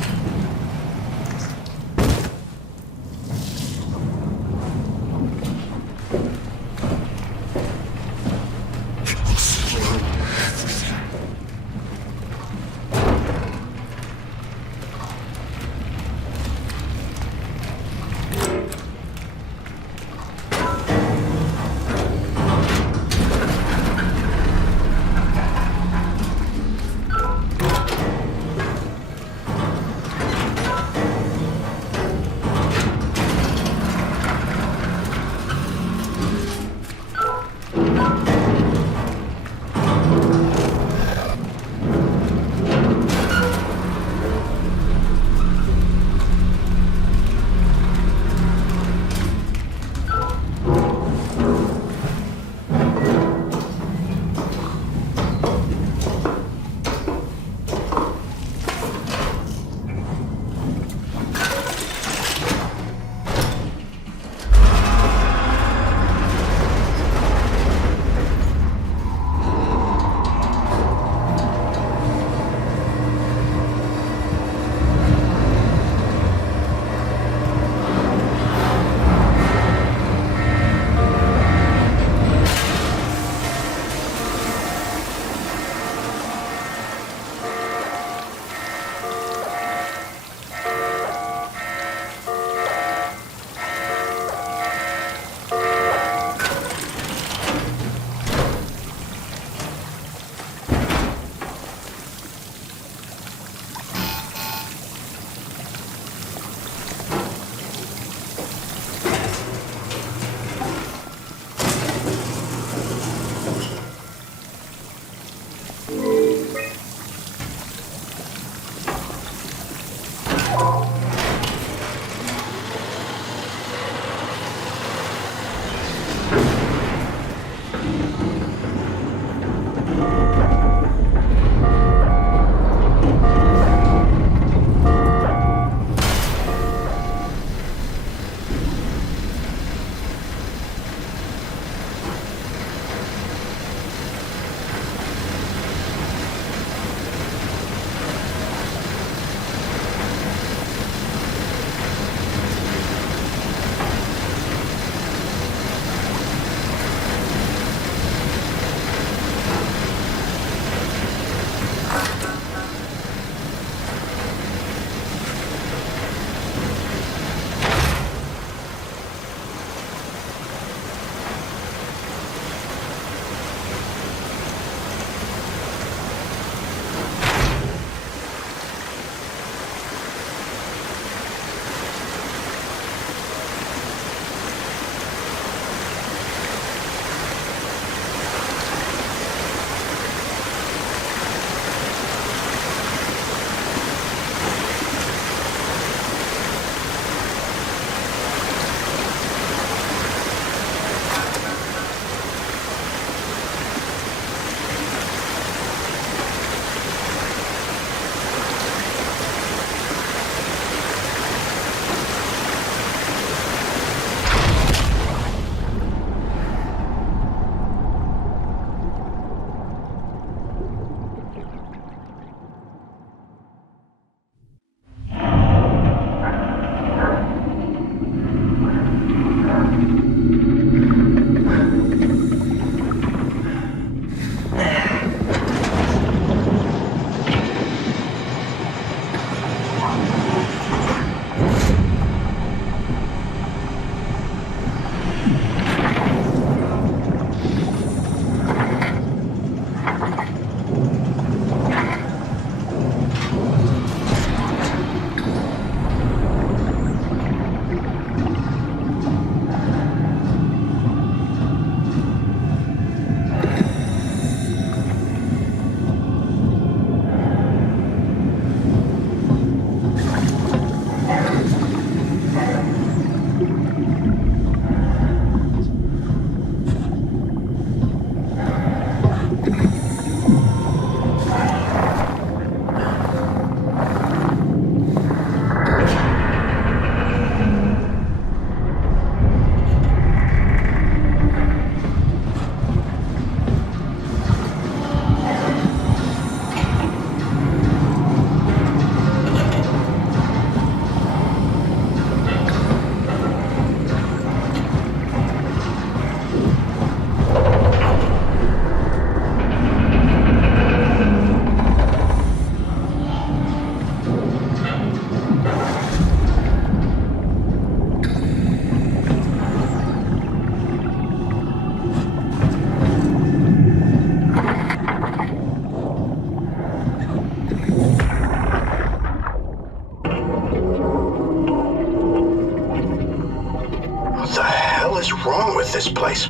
This place.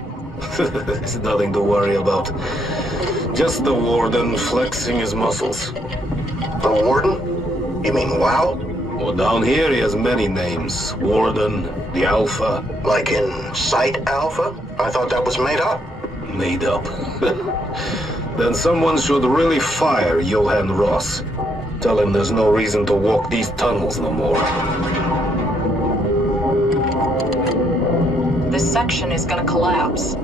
It's nothing to worry about. Just the warden flexing his muscles. The warden? You mean WoW? Well, down here he has many names. Warden, the Alpha. Like in Site Alpha? I thought that was made up. Made up. Then someone should really fire Johan Ross. Tell him there's no reason to walk these tunnels no more. This section is gonna collapse.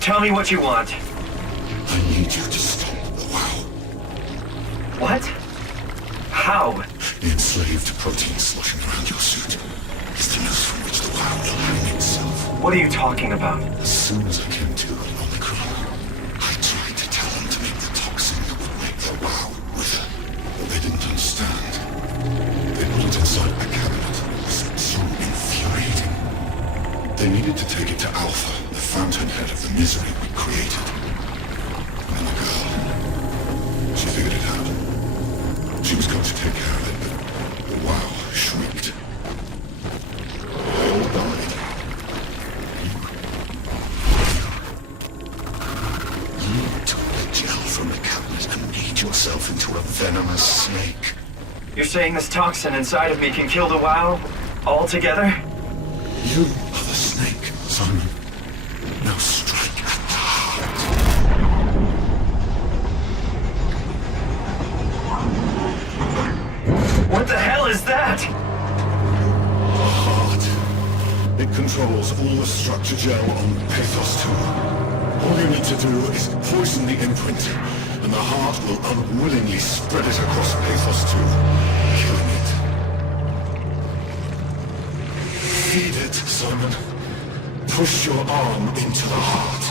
Tell me what you want. I need you to stop the WoW. What? How? The enslaved protein sloshing around your suit is the noose from which the WoW will hang itself. What are you talking about? As soon as I came to Omicron, I tried to tell them to make the toxin that would wake the WoW with her, but they didn't understand. They put it inside a cabinet. It's so infuriating. They needed to take it to Alpha, the fountainhead of the misery we created. And then the girl, she figured it out. She was going to take care of it, but the WoW shrieked. They all died. You took the gel from the cabinet and made yourself into a venomous snake. You're saying this toxin inside of me can kill the WoW? All together? You are the snake, Simon. Now strike at the heart. What the hell is that? The heart. It controls all the structure gel on PATHOS-II. All you need to do is poison the imprint, and the heart will unwillingly spread it across PATHOS-II, killing it. Feed it, Simon. Push your arm into the heart.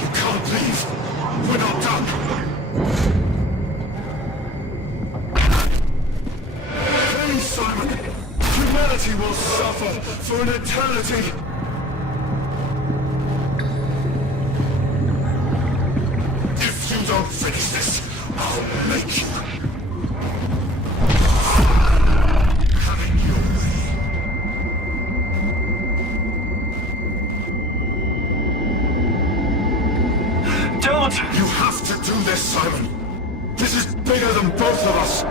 You can't leave. We're not done. Please, Simon. Humanity will suffer for an eternity. If you don't finish this, I'll make you. Having your way. Don't! You have to do this, Simon. This is bigger than both of us.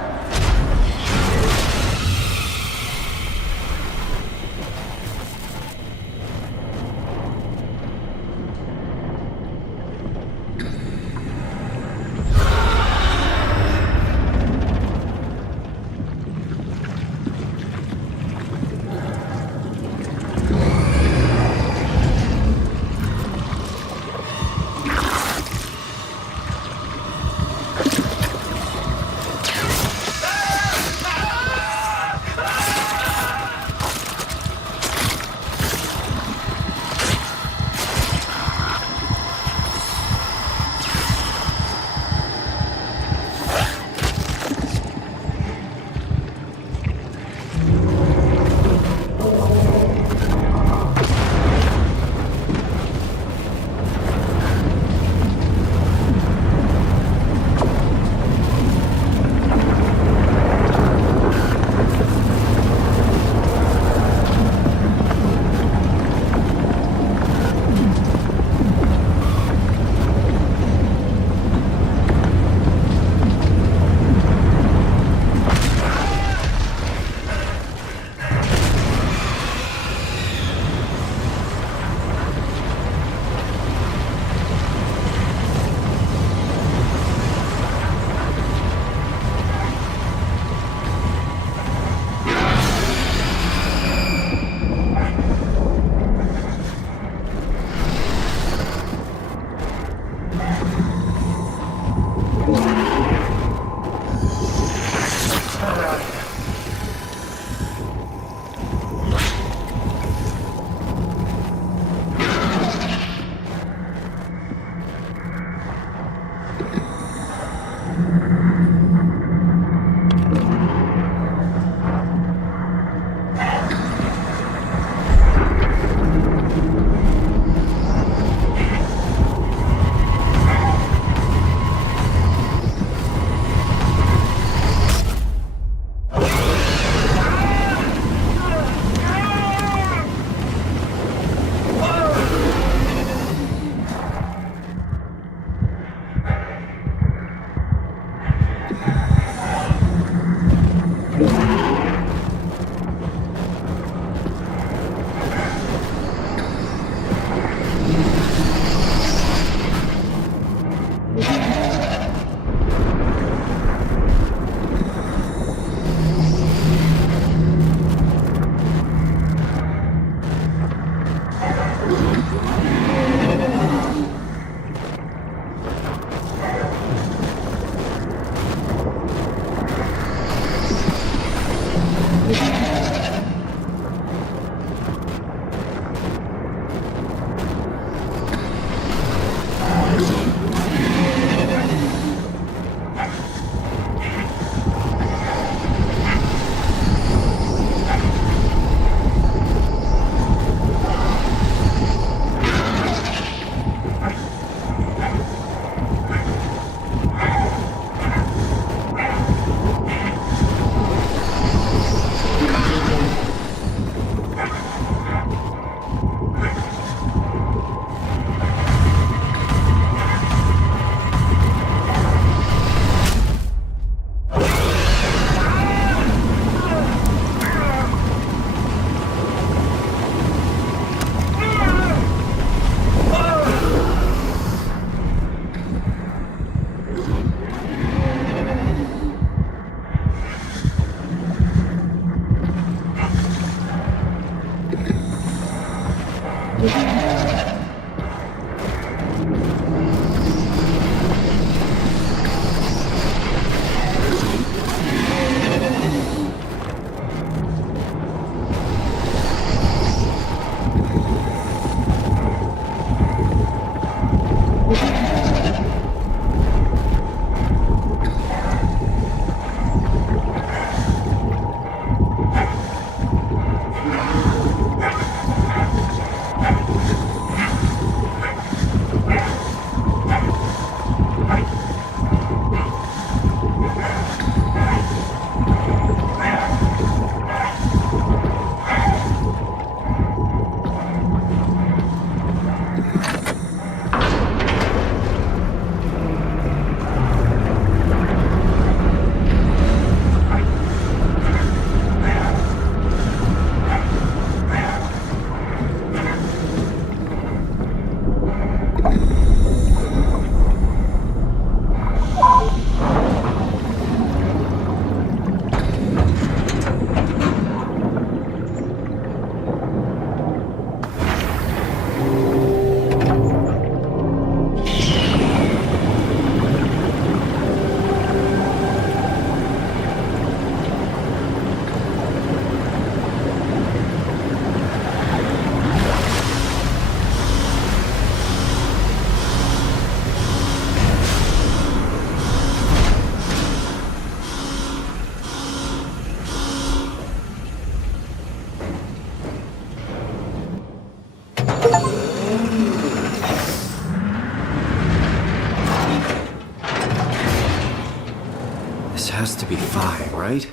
This has to be Phi, right?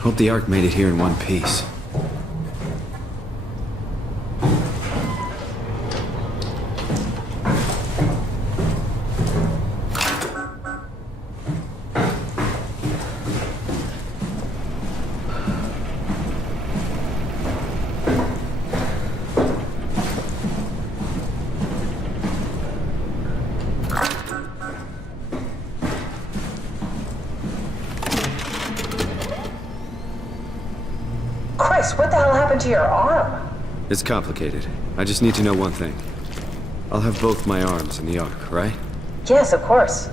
Hope the Ark made it here in one piece. What the hell happened to your arm? It's complicated. I just need to know one thing. I'll have both my arms in the Ark, right? Yes, of course.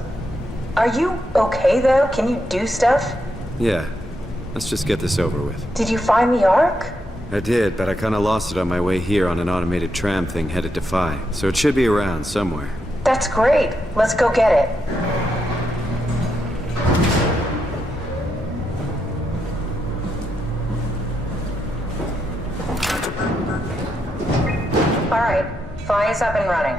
Are you okay, though? Can you do stuff? Yeah. Let's just get this over with. Did you find the Ark? I did, but I kinda lost it on my way here on an automated tram thing headed to Phi, so it should be around somewhere. That's great. Let's go get it. All right, Phi is up and running.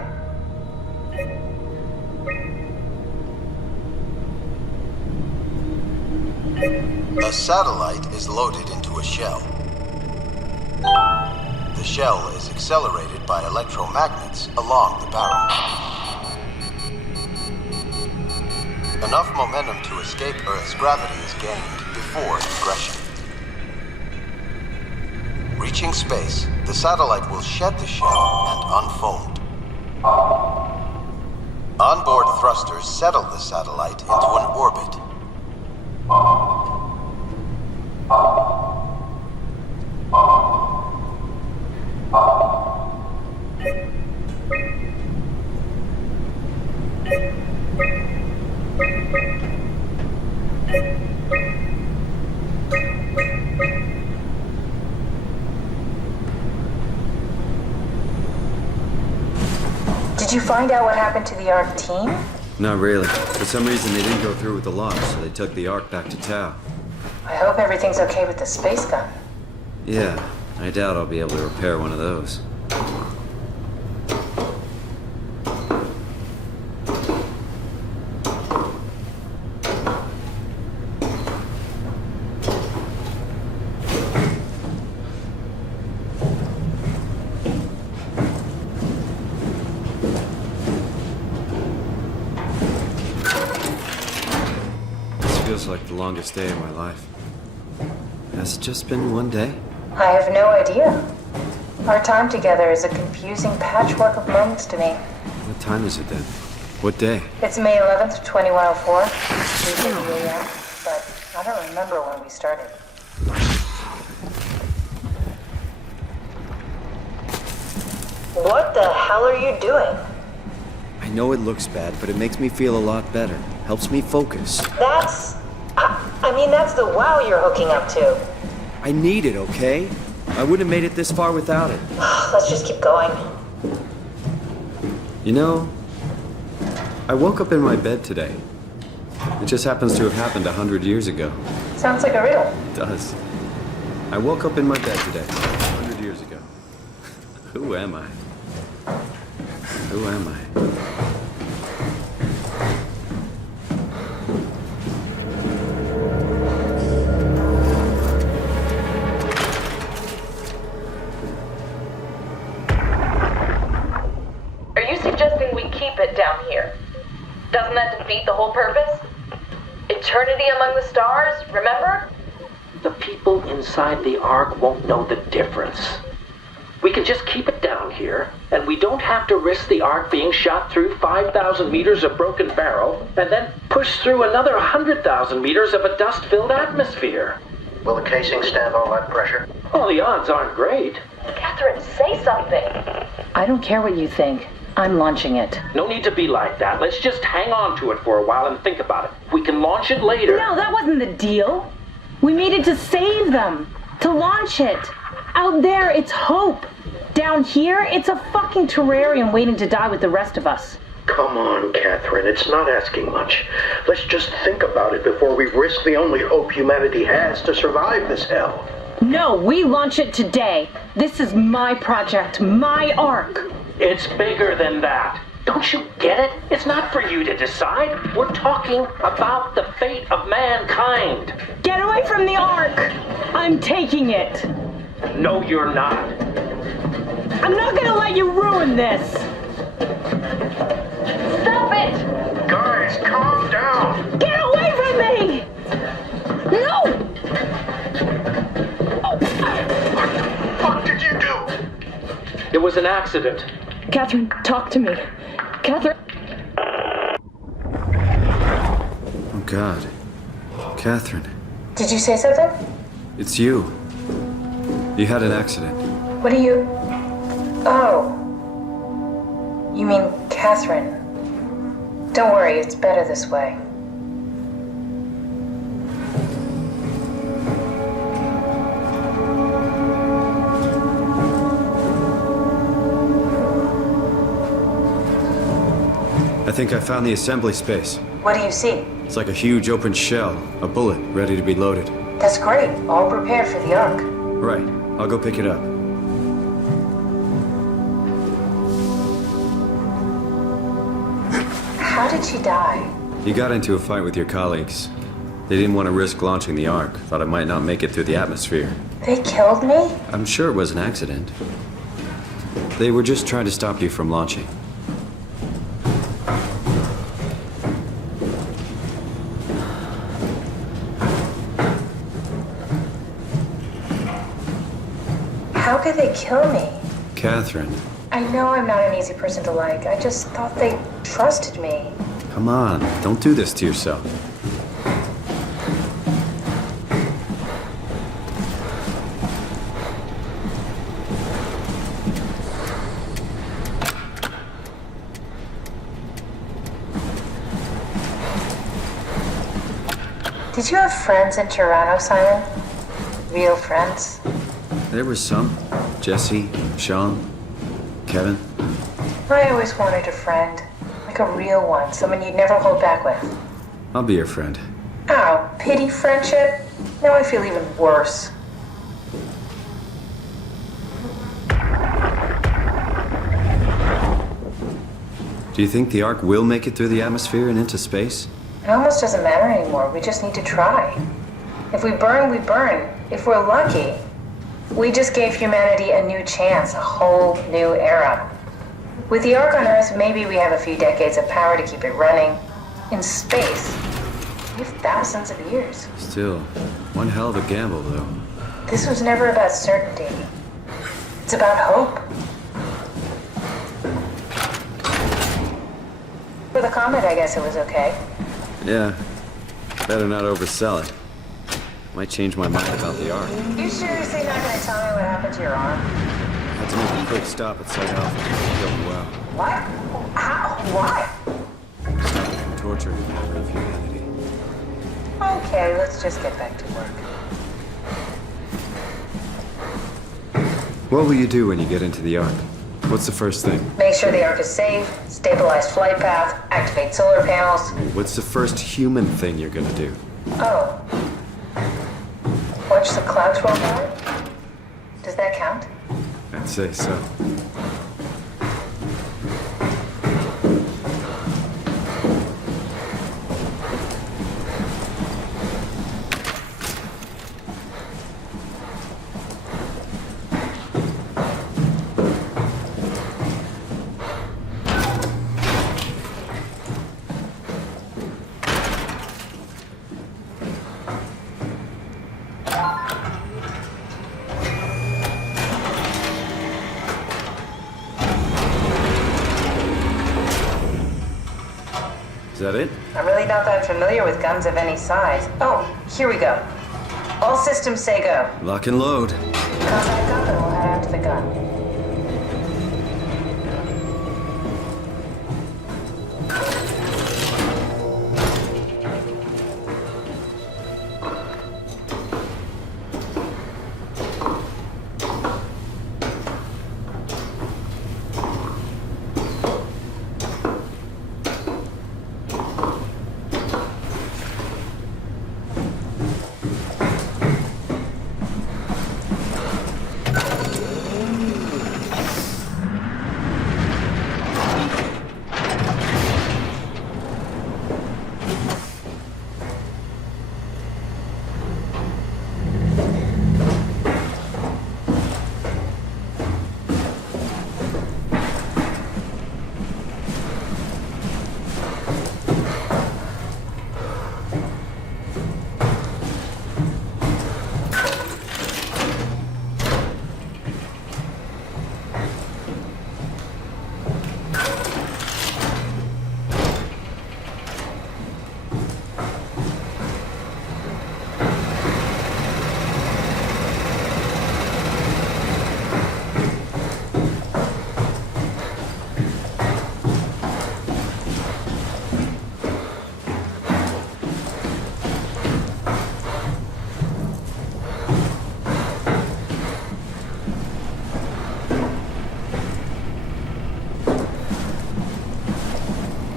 A satellite is loaded into a shell. The shell is accelerated by electromagnets along the barrel. Enough momentum to escape Earth's gravity is gained before ingression. Reaching space, the satellite will shed the shell and unfold. Onboard thrusters settle the satellite into an orbit. Did you find out what happened to the Ark team? Not really. For some reason, they didn't go through with the launch, so they took the Ark back to Tau. I hope everything's okay with the space gun. Yeah, I doubt I'll be able to repair one of those. Feels like the longest day of my life. Has it just been one day? I have no idea. Our time together is a confusing patchwork of moments to me. What time is it then? What day? It's May 11th, 2104, 3:30 a.m., but I don't remember when we started. What the hell are you doing? I know it looks bad, but it makes me feel a lot better. Helps me focus. That's the wow you're hooking up to. I need it, okay? I wouldn't have made it this far without it. Let's just keep going. You know, I woke up in my bed today. It just happens to have happened 100 years ago. Sounds like a riddle. It does. I woke up in my bed today, 100 years ago. Who am I? Who am I? It down here. Doesn't that defeat the whole purpose? Eternity among the stars, remember? The people inside the Ark won't know the difference. We can just keep it down here, and we don't have to risk the Ark being shot through 5,000 meters of broken barrel, and then push through another 100,000 meters of a dust-filled atmosphere. Will the casing stand all that pressure? Well, the odds aren't great. Catherine, say something. I don't care what you think. I'm launching it. No need to be like that. Let's just hang on to it for a while and think about it. We can launch it later. No, that wasn't the deal. We made it to save them. To launch it. Out there, it's hope. Down here, it's a fucking terrarium waiting to die with the rest of us. Come on, Catherine. It's not asking much. Let's just think about it before we risk the only hope humanity has to survive this hell. No, we launch it today. This is my project, my Ark. It's bigger than that. Don't you get it? It's not for you to decide. We're talking about the fate of mankind. Get away from the Ark! I'm taking it. No, you're not. I'm not gonna let you ruin this. Stop it! Guys, calm down. Get away from me! No! What did you do? It was an accident. Catherine, talk to me. Catherine. Oh, God. Catherine. Did you say something? It's you. You had an accident. What do you... Oh. You mean Catherine. Don't worry, it's better this way. I think I found the assembly space. What do you see? It's like a huge open shell, a bullet ready to be loaded. That's great. All prepared for the Ark. Right. I'll go pick it up. How did she die? You got into a fight with your colleagues. They didn't want to risk launching the Ark. Thought it might not make it through the atmosphere. They killed me? I'm sure it was an accident. They were just trying to stop you from launching. How could they kill me? Catherine. I know I'm not an easy person to like. I just thought they trusted me. Come on, don't do this to yourself. Did you have friends in Toronto, Simon? Real friends? There was some. Jesse, Sean, Kevin. I always wanted a friend. Like a real one. Someone you'd never hold back with. I'll be your friend. Oh, pity friendship? Now I feel even worse. Do you think the Ark will make it through the atmosphere and into space? It almost doesn't matter anymore. We just need to try. If we burn, we burn. If we're lucky, we just gave humanity a new chance, a whole new era. With the Ark on Earth, maybe we have a few decades of power to keep it running. In space, we have thousands of years. Still, one hell of a gamble, though. This was never about certainty. It's about hope. For the comet, I guess it was okay. Yeah. Better not oversell it. Might change my mind about the Ark. You seriously not gonna tell me what happened to your arm? Had to make a quick stop at Site Alpha. Going well. What? How? Why? Stop from torture in favor of humanity. Okay, let's just get back to work. What will you do when you get into the Ark? What's the first thing? Make sure the Ark is safe, stabilize flight path, activate solar panels. What's the first human thing you're gonna do? Oh. Watch the clouds roll by? Does that count? I'd say so. Is that it? I'm really not that familiar with guns of any size. Oh, here we go. All systems say go. Lock and load. Contact up and we'll head out to the gun.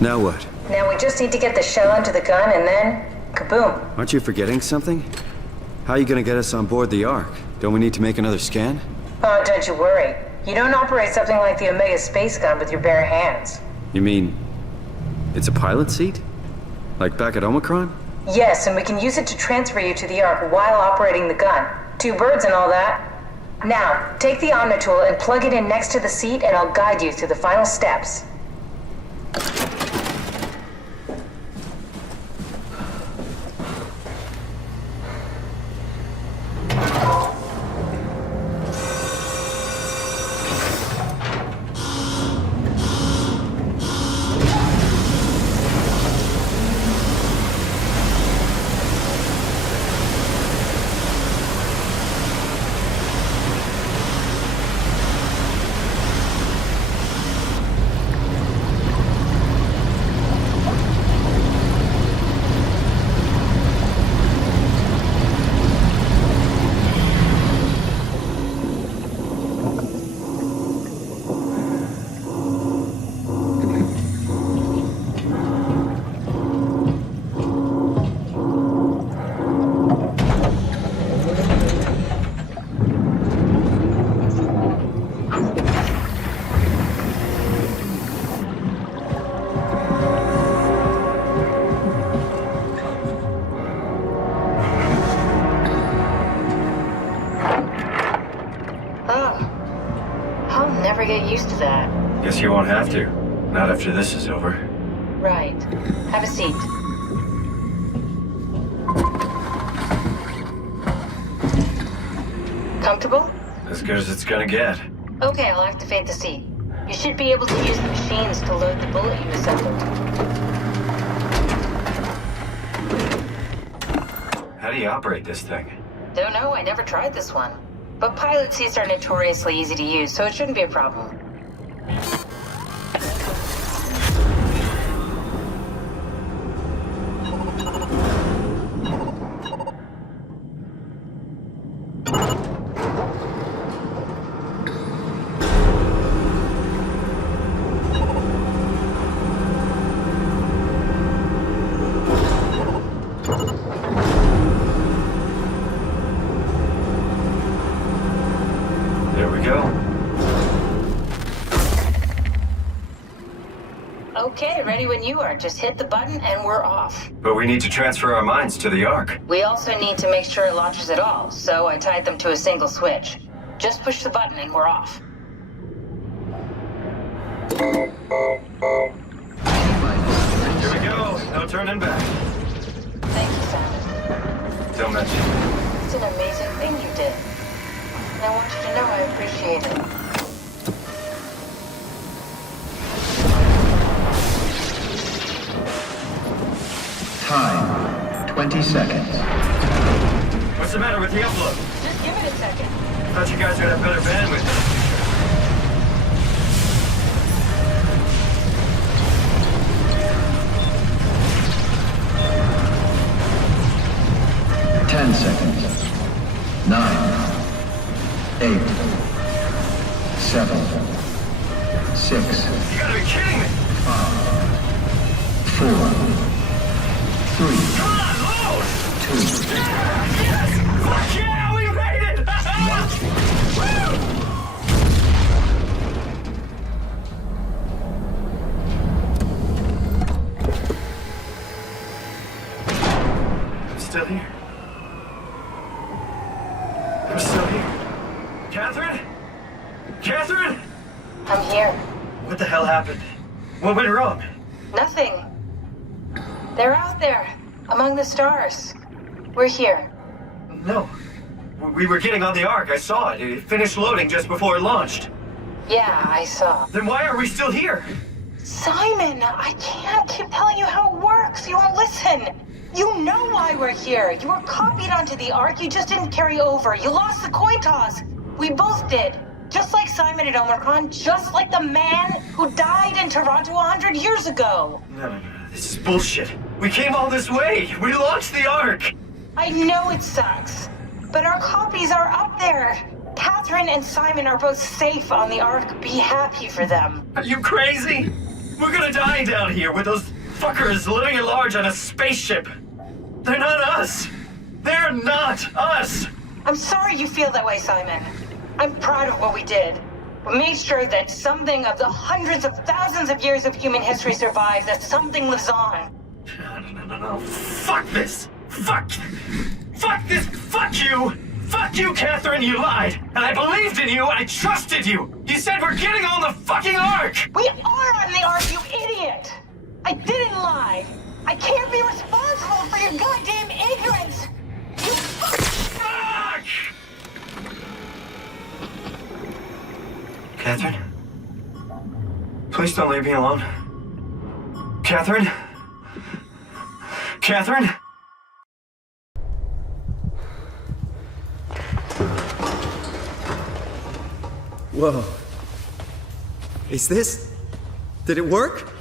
Now what? Now we just need to get the shell into the gun and then, kaboom. Aren't you forgetting something? How are you gonna get us on board the Ark? Don't we need to make another scan? Oh, don't you worry. You don't operate something like the Omega space gun with your bare hands. You mean, it's a pilot seat? Like back at Omicron? Yes, and we can use it to transfer you to the Ark while operating the gun. 2 birds and all that. Now, take the Omnitool and plug it in next to the seat and I'll guide you through the final steps. Get used to that. Guess you won't have to. Not after this is over. Right. Have a seat. Comfortable? As good as it's gonna get. Okay, I'll activate the seat. You should be able to use the machines to load the bullet you assembled. How do you operate this thing? Don't know, I never tried this one. But pilot seats are notoriously easy to use, so it shouldn't be a problem. Okay, ready when you are. Just hit the button and we're off. But we need to transfer our minds to the Ark. We also need to make sure it launches at all, so I tied them to a single switch. Just push the button and we're off. Here we go. No turning back. Thank you, Simon. Don't mention. It's an amazing thing you did. And I want you to know I appreciate it. Time, 20 seconds. What's the matter with the upload? Just give it a second. I thought you guys would have better bandwidth. 10 seconds. 9, 8, 7, 6. You gotta be kidding me! 5, 4. 3, 2. Yes! Fuck yeah! We made it! I'm still here. I'm still here. Catherine? Catherine? I'm here. What the hell happened? What went wrong? Nothing. They're out there, among the stars. We're here. No. We were getting on the Ark. I saw it. It finished loading just before it launched. Yeah, I saw. Then why are we still here? Simon, I can't keep telling you how it works. You won't listen. You know why we're here. You were copied onto the Ark. You just didn't carry over. You lost the coin toss. We both did. Just like Simon at Omicron, just like the man who died in Toronto 100 years ago. No. This is bullshit. We came all this way. We launched the Ark. I know it sucks, but our copies are up there. Catherine and Simon are both safe on the Ark. Be happy for them. Are you crazy? We're gonna die down here with those fuckers living at large on a spaceship. They're not us. They're not us. I'm sorry you feel that way, Simon. I'm proud of what we did. We made sure that something of the hundreds of thousands of years of human history survives, that something lives on. No. Fuck this. Fuck this. Fuck you. Fuck you, Catherine, you lied. And I believed in you, I trusted you. You said we're getting on the fucking Ark. We are on the Ark, you idiot. I didn't lie. I can't be responsible for your goddamn ignorance. You fuck! Catherine? Please don't leave me alone. Catherine? Catherine? Whoa. Is this... Did it work?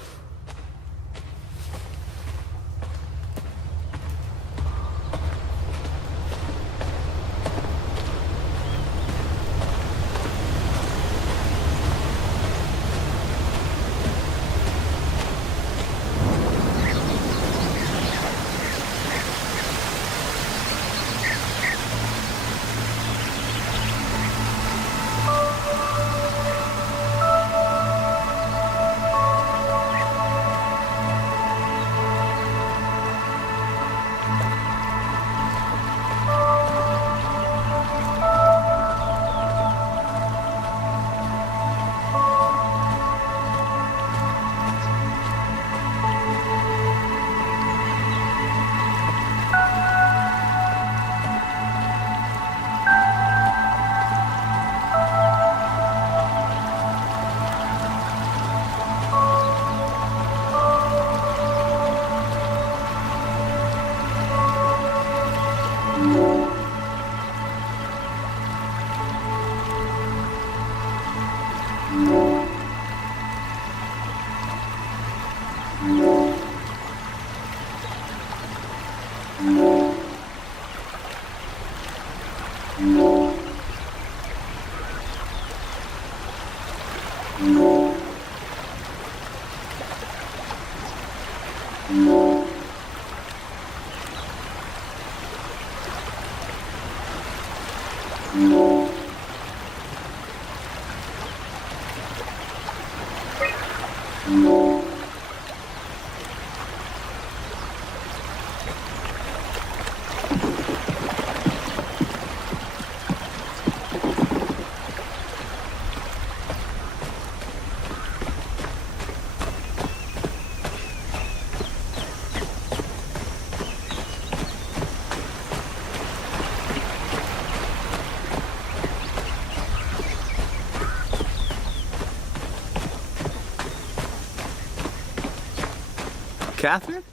Catherine?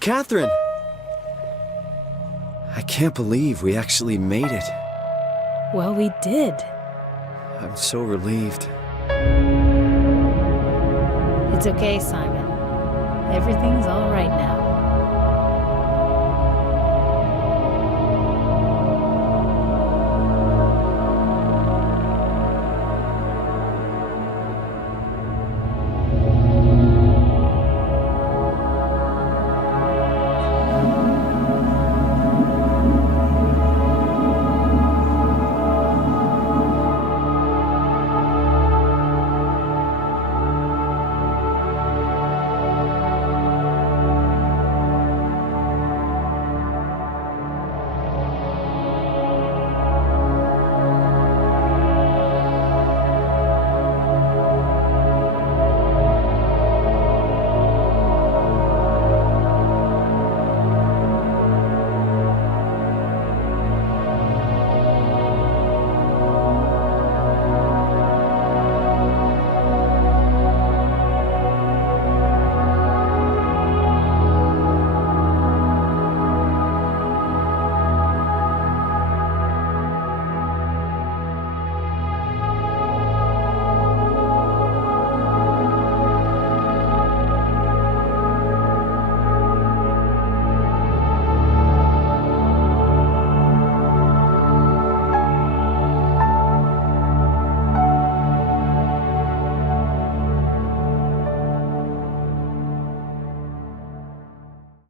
Catherine! I can't believe we actually made it. Well, we did. I'm so relieved. It's okay, Simon. Everything's all right now.